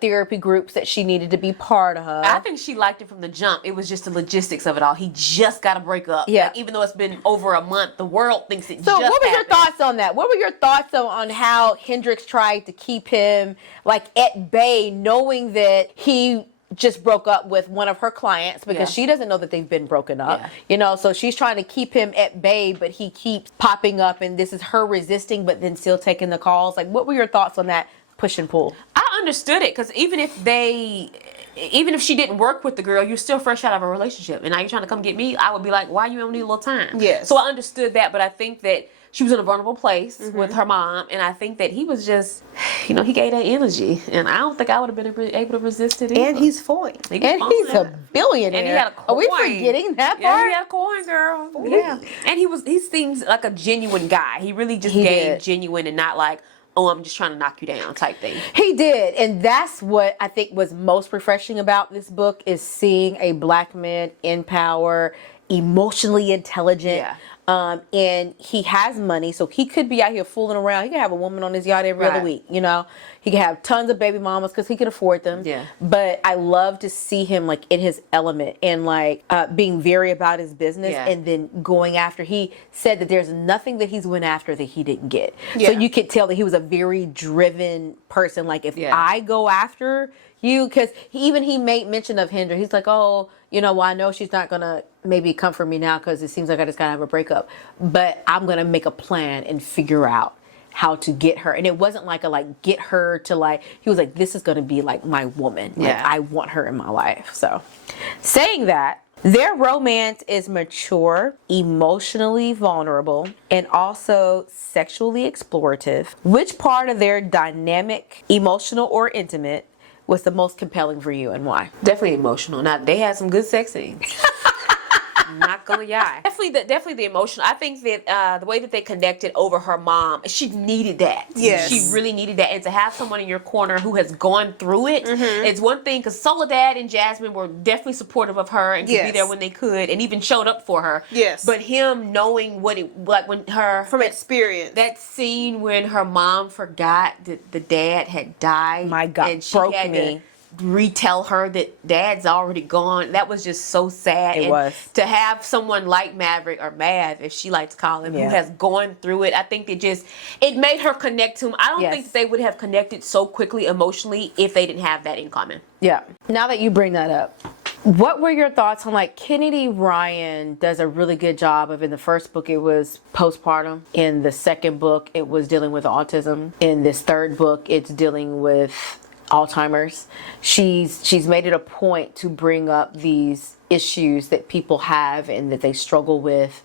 therapy groups that she needed to be part of. I think she liked it from the jump. It was just the logistics of it all. He just got to break up. Yeah. Like, even though it's been over a month, the world thinks it So just what were your happened. thoughts on that? What were your thoughts on how Hendrix tried to keep him like at bay, knowing that he just broke up with one of her clients because Yeah. she doesn't know that they've been broken up. Yeah. So she's trying to keep him at bay, but he keeps popping up, and this is her resisting but then still taking the calls. Like, what were your thoughts on that push and pull? I understood it because even if she didn't work with the girl, you're still fresh out of a relationship, and now you're trying to come get me. I would be like, why you don't need a little time? Yes. So I understood that, but I think that she was in a vulnerable place Mm-hmm. with her mom, and I think that he was just, he gave that energy, and I don't think I would have been able to resist it either. And he's fine. He was And he's a fine. billionaire. And he had a coin. Are we forgetting that Yeah, part? he had a coin, girl. Yeah. And he seems like a genuine guy. He really just He gave did. genuine and not like, oh, I'm just trying to knock you down type thing. He did, and that's what I think was most refreshing about this book, is seeing a black man in power, emotionally intelligent. Yeah. And he has money, so he could be out here fooling around. He could have a woman on his yacht every other Right. week, He could have tons of baby mamas because he could afford them. Yeah. But I love to see him like in his element and like being very about his business, Yeah. and then going after. He said that there's nothing that he's went after that he didn't get. Yeah. So you could tell that he was a very driven person. Like, if Yeah. I go after you, because he made mention of Hendra. He's like, oh, well, I know she's not gonna maybe come for me now because it seems like I just gotta have a breakup, but I'm gonna make a plan and figure out how to get her. And it wasn't like get her to he was like, this is gonna be like my woman. Like, Yeah. I want her in my life. So saying that, their romance is mature, emotionally vulnerable, and also sexually explorative. Which part of their dynamic, emotional or intimate, was the most compelling for you, and why? Definitely emotional. Now they had some good sex scenes. I'm not gonna lie. Definitely the emotional. I think that the way that they connected over her mom, she needed that. Yes. She really needed that. And to have someone in your corner who has gone through it, it's one thing, because Soledad and Jasmine were definitely supportive of her and could be Yes. there when they could and even showed up for her. Yes. But him knowing what it, like when her From experience. that scene when her mom forgot that the dad had died. My God, and she broke had me. to retell her that dad's already gone. That was just so sad. It and was. to have someone like Maverick, or Mav, if she likes to call him, Yeah. who has gone through it. I think it made her connect to him. I don't Yes. think they would have connected so quickly emotionally if they didn't have that in common. Yeah. Now that you bring that up, what were your thoughts on Kennedy Ryan does a really good job of, in the first book it was postpartum, in the second book it was dealing with autism, in this third book it's dealing with Alzheimer's. She's made it a point to bring up these issues that people have and that they struggle with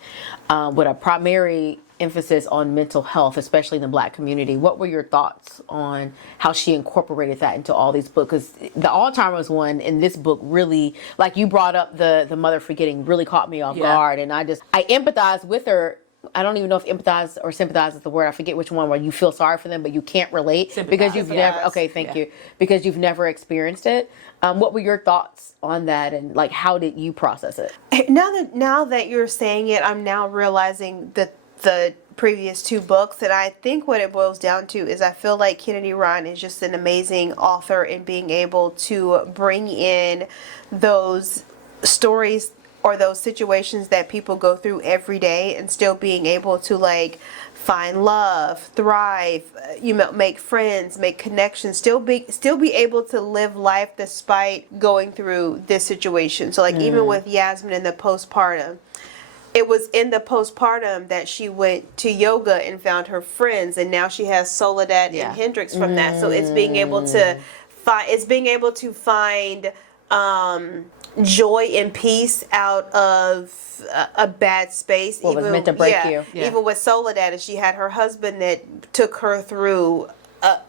a primary emphasis on mental health, especially in the Black community. What were your thoughts on how she incorporated that into all these books? Because the Alzheimer's one in this book really, like you brought up the mother forgetting, really caught me off Yeah. guard, and I empathize with her I don't even know if empathize or sympathize is the word. I forget which one, where you feel sorry for them, but you can't relate because you've never, okay, thank you, because you've never experienced it. What were your thoughts on that, and like, how did you process it? Now that you're saying it, I'm now realizing that the previous two books, and I think what it boils down to is I feel like Kennedy Ryan is just an amazing author in being able to bring in those stories or those situations that people go through every day, and still being able to like find love, thrive, make friends, make connections, still be able to live life despite going through this situation. So like even with Yasmin in the postpartum, it was in the postpartum that she went to yoga and found her friends, and now she has Soledad and Hendrix from that. So it's being able to find joy and peace out of a bad space. What was meant to break you. Yeah. Even with Soledad, and she had her husband that took her through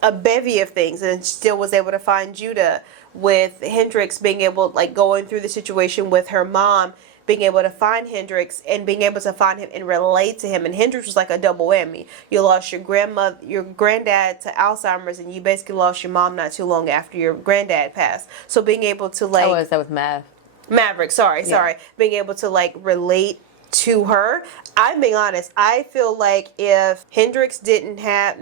a bevy of things, and still was able to find Judah. With Hendrix being able, like, going through the situation with her mom, being able to find Hendrix and being able to find him and relate to him. And Hendrix was like a double whammy. You lost your granddad to Alzheimer's, and you basically lost your mom not too long after your granddad passed. So being able to like that was Maverick, sorry. Being able to like relate to her. I'm being honest, I feel like if Maverick didn't have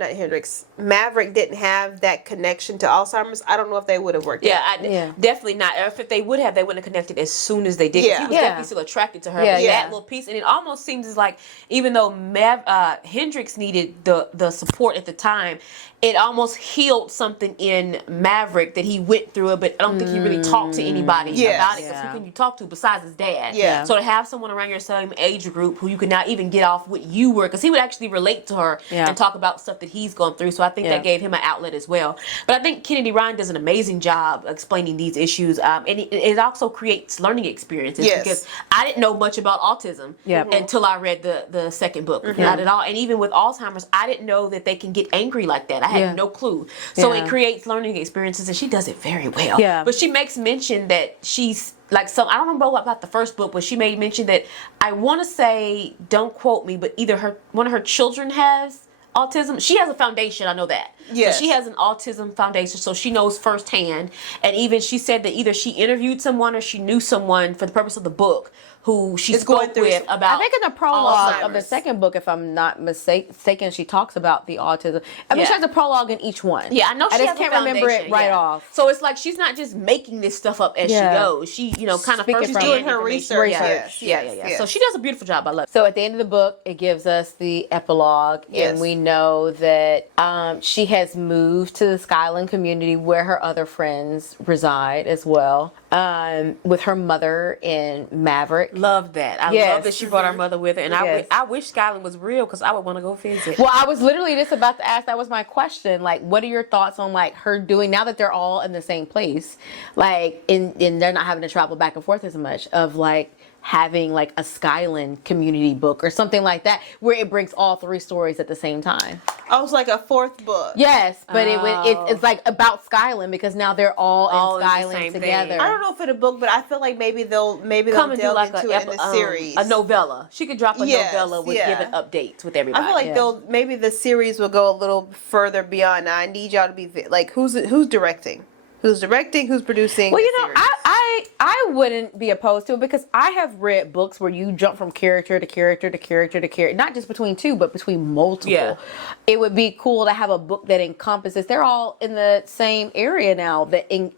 that connection to Alzheimer's, I don't know if they would have worked out. Definitely not. If they would have, they wouldn't have connected as soon as they did. Yeah. He was definitely still attracted to her. But that little piece, and it almost seems as like, even though Hendrix needed the support at the time, it almost healed something in Maverick that he went through it, but I don't think he really talked to anybody about it. Because who can you talk to besides his dad? Yeah. So to have someone around your same age group who you could now even get off what you were, because he would actually relate to her and talk about stuff that he's gone through. So I think that gave him an outlet as well. But I think Kennedy Ryan does an amazing job explaining these issues, and it also creates learning experiences. Yes. Because I didn't know much about autism until I read the second book. Not at all. And even with Alzheimer's, I didn't know that they can get angry like that. I had no clue. So it creates learning experiences, and she does it very well. Yeah. But she makes mention that she's like, I don't know about the first book, but she made mention that, I want to say, don't quote me, but either one of her children has autism. She has a foundation, I know that. Yes. So she has an autism foundation, so she knows firsthand. And even she said that either she interviewed someone or she knew someone for the purpose of the book who she spoke with about. I think in the prologue of the Alzheimer's. second book, if I'm not mistaken, she talks about the autism. I mean, she has a prologue in each one. Yeah, I know. I just can't remember it right off. So it's like she's not just making this stuff up as she goes. She, kind of Speaking first from doing her research. Yeah. So she does a beautiful job. I love it. So at the end of the book, it gives us the epilogue, and we know that she has moved to the Skyland community where her other friends reside as well, with her mother and Maverick. Love that. I love that she brought her mother with her, and I wish Skyland was real, because I would want to go visit. Well, I was literally just about to ask. That was my question. Like, what are your thoughts on like her doing now that they're all in the same place, like, and they're not having to travel back and forth as much, of like having like a Skyland community book or something like that, where it brings all three stories at the same time. I was like a fourth book. Yes, but it's like about Skyland, because now they're all in Skyland together. I don't know if it's a book, but I feel like maybe they'll Come and do delve like into it in a series. a novella. She could drop a novella with giving updates with everybody. I feel like maybe the series will go a little further beyond. Now, I need y'all to be like, who's directing? Who's directing? Who's producing? Well, the series? I wouldn't be opposed to it, because I have read books where you jump from character to character to character to character, not just between two, but between multiple. Yeah. It would be cool to have a book that encompasses. They're all in the same area now. That in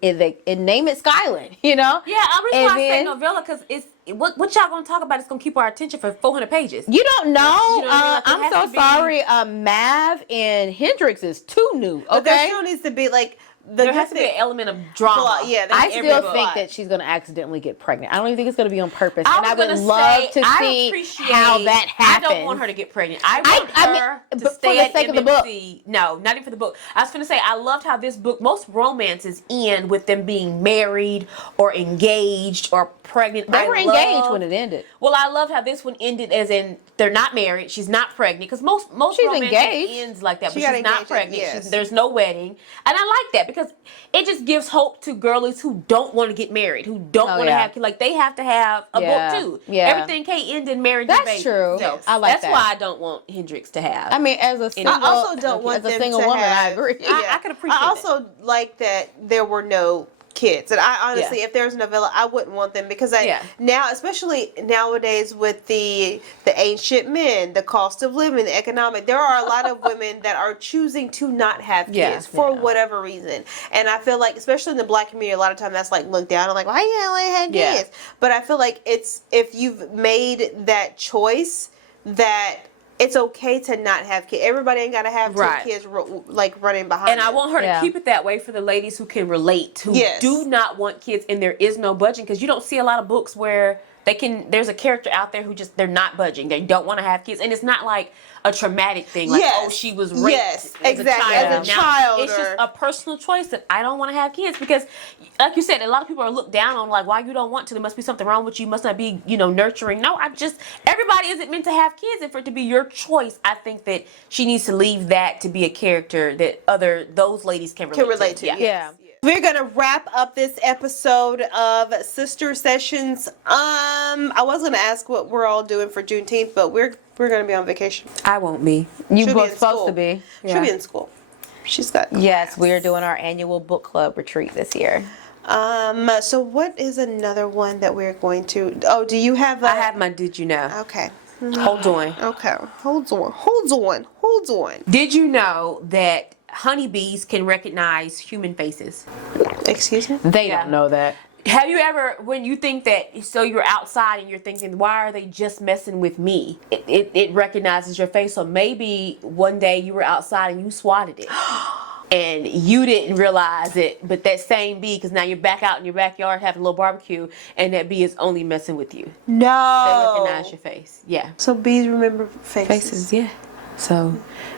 name it Skyland. Yeah, I reason why I say novella, because it's. What y'all gonna talk about is gonna keep our attention for 400 pages. You don't know. You know what I mean? Like, I'm so sorry. Mav and Hendrix is too new. Okay, but there still needs to be like. There has to be an element of drama. I still think that she's going to accidentally get pregnant. I don't even think it's going to be on purpose. And I would love to see how that happens. I don't want her to get pregnant. I want her to stay at sake of the book. No, not even for the book. I was going to say, I loved how this book, most romances end with them being married or engaged or pregnant. They were engaged when it ended. Well, I loved how this one ended as in they're not married. She's not pregnant, because most romances ends like that. But she's not pregnant. There's no wedding, and I like that, because because it just gives hope to girlies who don't want to get married, who don't want to have kids. Like, they have to have a book too. Yeah. Everything can't end in marriage and babies. True. So I like that's that. why I don't want Hendrix to have. I mean, as a single, I also don't want as a them single to woman, have, I agree. I could appreciate I also like that there were no kids, and I honestly, Yeah. if there's a novella, I wouldn't want them because Yeah. now, especially nowadays with the ancient men, the cost of living, the economic, there are a lot of women that are choosing to not have kids Yeah. for whatever reason, and I feel like, especially in the Black community, a lot of time that's like looked down. I'm like, why you only had kids? But I feel like it's, if you've made that choice, that it's okay to not have kids. Everybody ain't gotta have 2 kids like running behind. And I them. want her to keep it that way for the ladies who can relate, who do not want kids, and there is no budging, because you don't see a lot of books where there's a character out there who just, they're not budging. They don't want to have kids, and it's not like a traumatic thing, like, oh, she was raped as a child. It's just a personal choice that I don't want to have kids, because like you said, a lot of people are looked down on, like, why you don't want to, there must be something wrong with you, must not be, nurturing. No, everybody isn't meant to have kids, and for it to be your choice, I think that she needs to leave that to be a character that those ladies can relate to. Yeah. We're gonna wrap up this episode of Sister Sessions. I was gonna ask what we're all doing for Juneteenth, but we're gonna be on vacation. I won't be. You were supposed to be. She'll be in school. She's got class. Yes, we're doing our annual book club retreat this year. So what is another one that we're going to? Oh, do you have? I have my Did You Know? Okay. Hold on. Okay. Hold on. Did you know that honeybees can recognize human faces? Excuse me? They don't know that. Have you ever, when you think that, so you're outside and you're thinking, why are they just messing with me? It recognizes your face. So maybe one day you were outside and you swatted it. And you didn't realize it, but that same bee, because now you're back out in your backyard having a little barbecue, and that bee is only messing with you. No. They recognize your face. Yeah. So bees remember faces. Yeah. So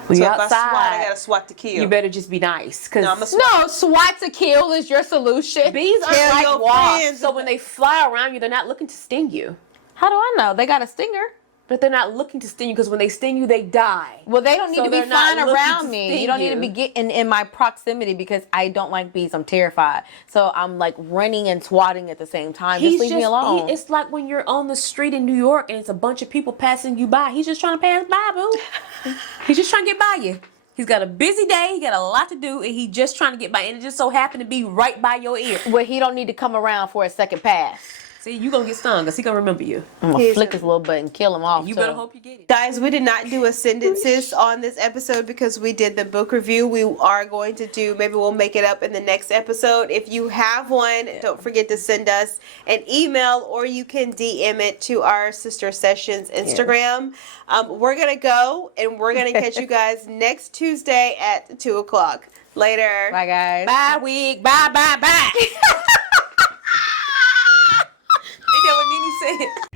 when you're outside, I gotta swat to kill. you better just be nice. Cause No, swat to kill is your solution. bees are Tell like your wasps, friends. so when they fly around you, they're not looking to sting you. How do I know? They got a stinger. But they're not looking to sting you, because when they sting you, they die. Well, they don't need So to be they're not flying looking around to me. sting You don't need to you. be getting in my proximity, because I don't like bees. I'm terrified. So I'm like running and swatting at the same time. Just leave me alone. It's like when you're on the street in New York and it's a bunch of people passing you by. He's just trying to pass by, boo. He's just trying to get by you. He's got a busy day. He got a lot to do, and he's just trying to get by. And it just so happened to be right by your ear. Well, he don't need to come around for a second pass. See, you gonna get stung, because he gonna remember you. I'm gonna flick his little butt and kill him off. You better hope you get it. Guys, we did not do a sentences on this episode because we did the book review. We are going to do, maybe we'll make it up in the next episode. If you have one, don't forget to send us an email, or you can DM it to our Sister Sessions Instagram. We're going to go, and we're going to catch you guys next Tuesday at 2 o'clock. Later. Bye, guys. Bye, wig. Bye, bye, bye. Ain't that what Nene said?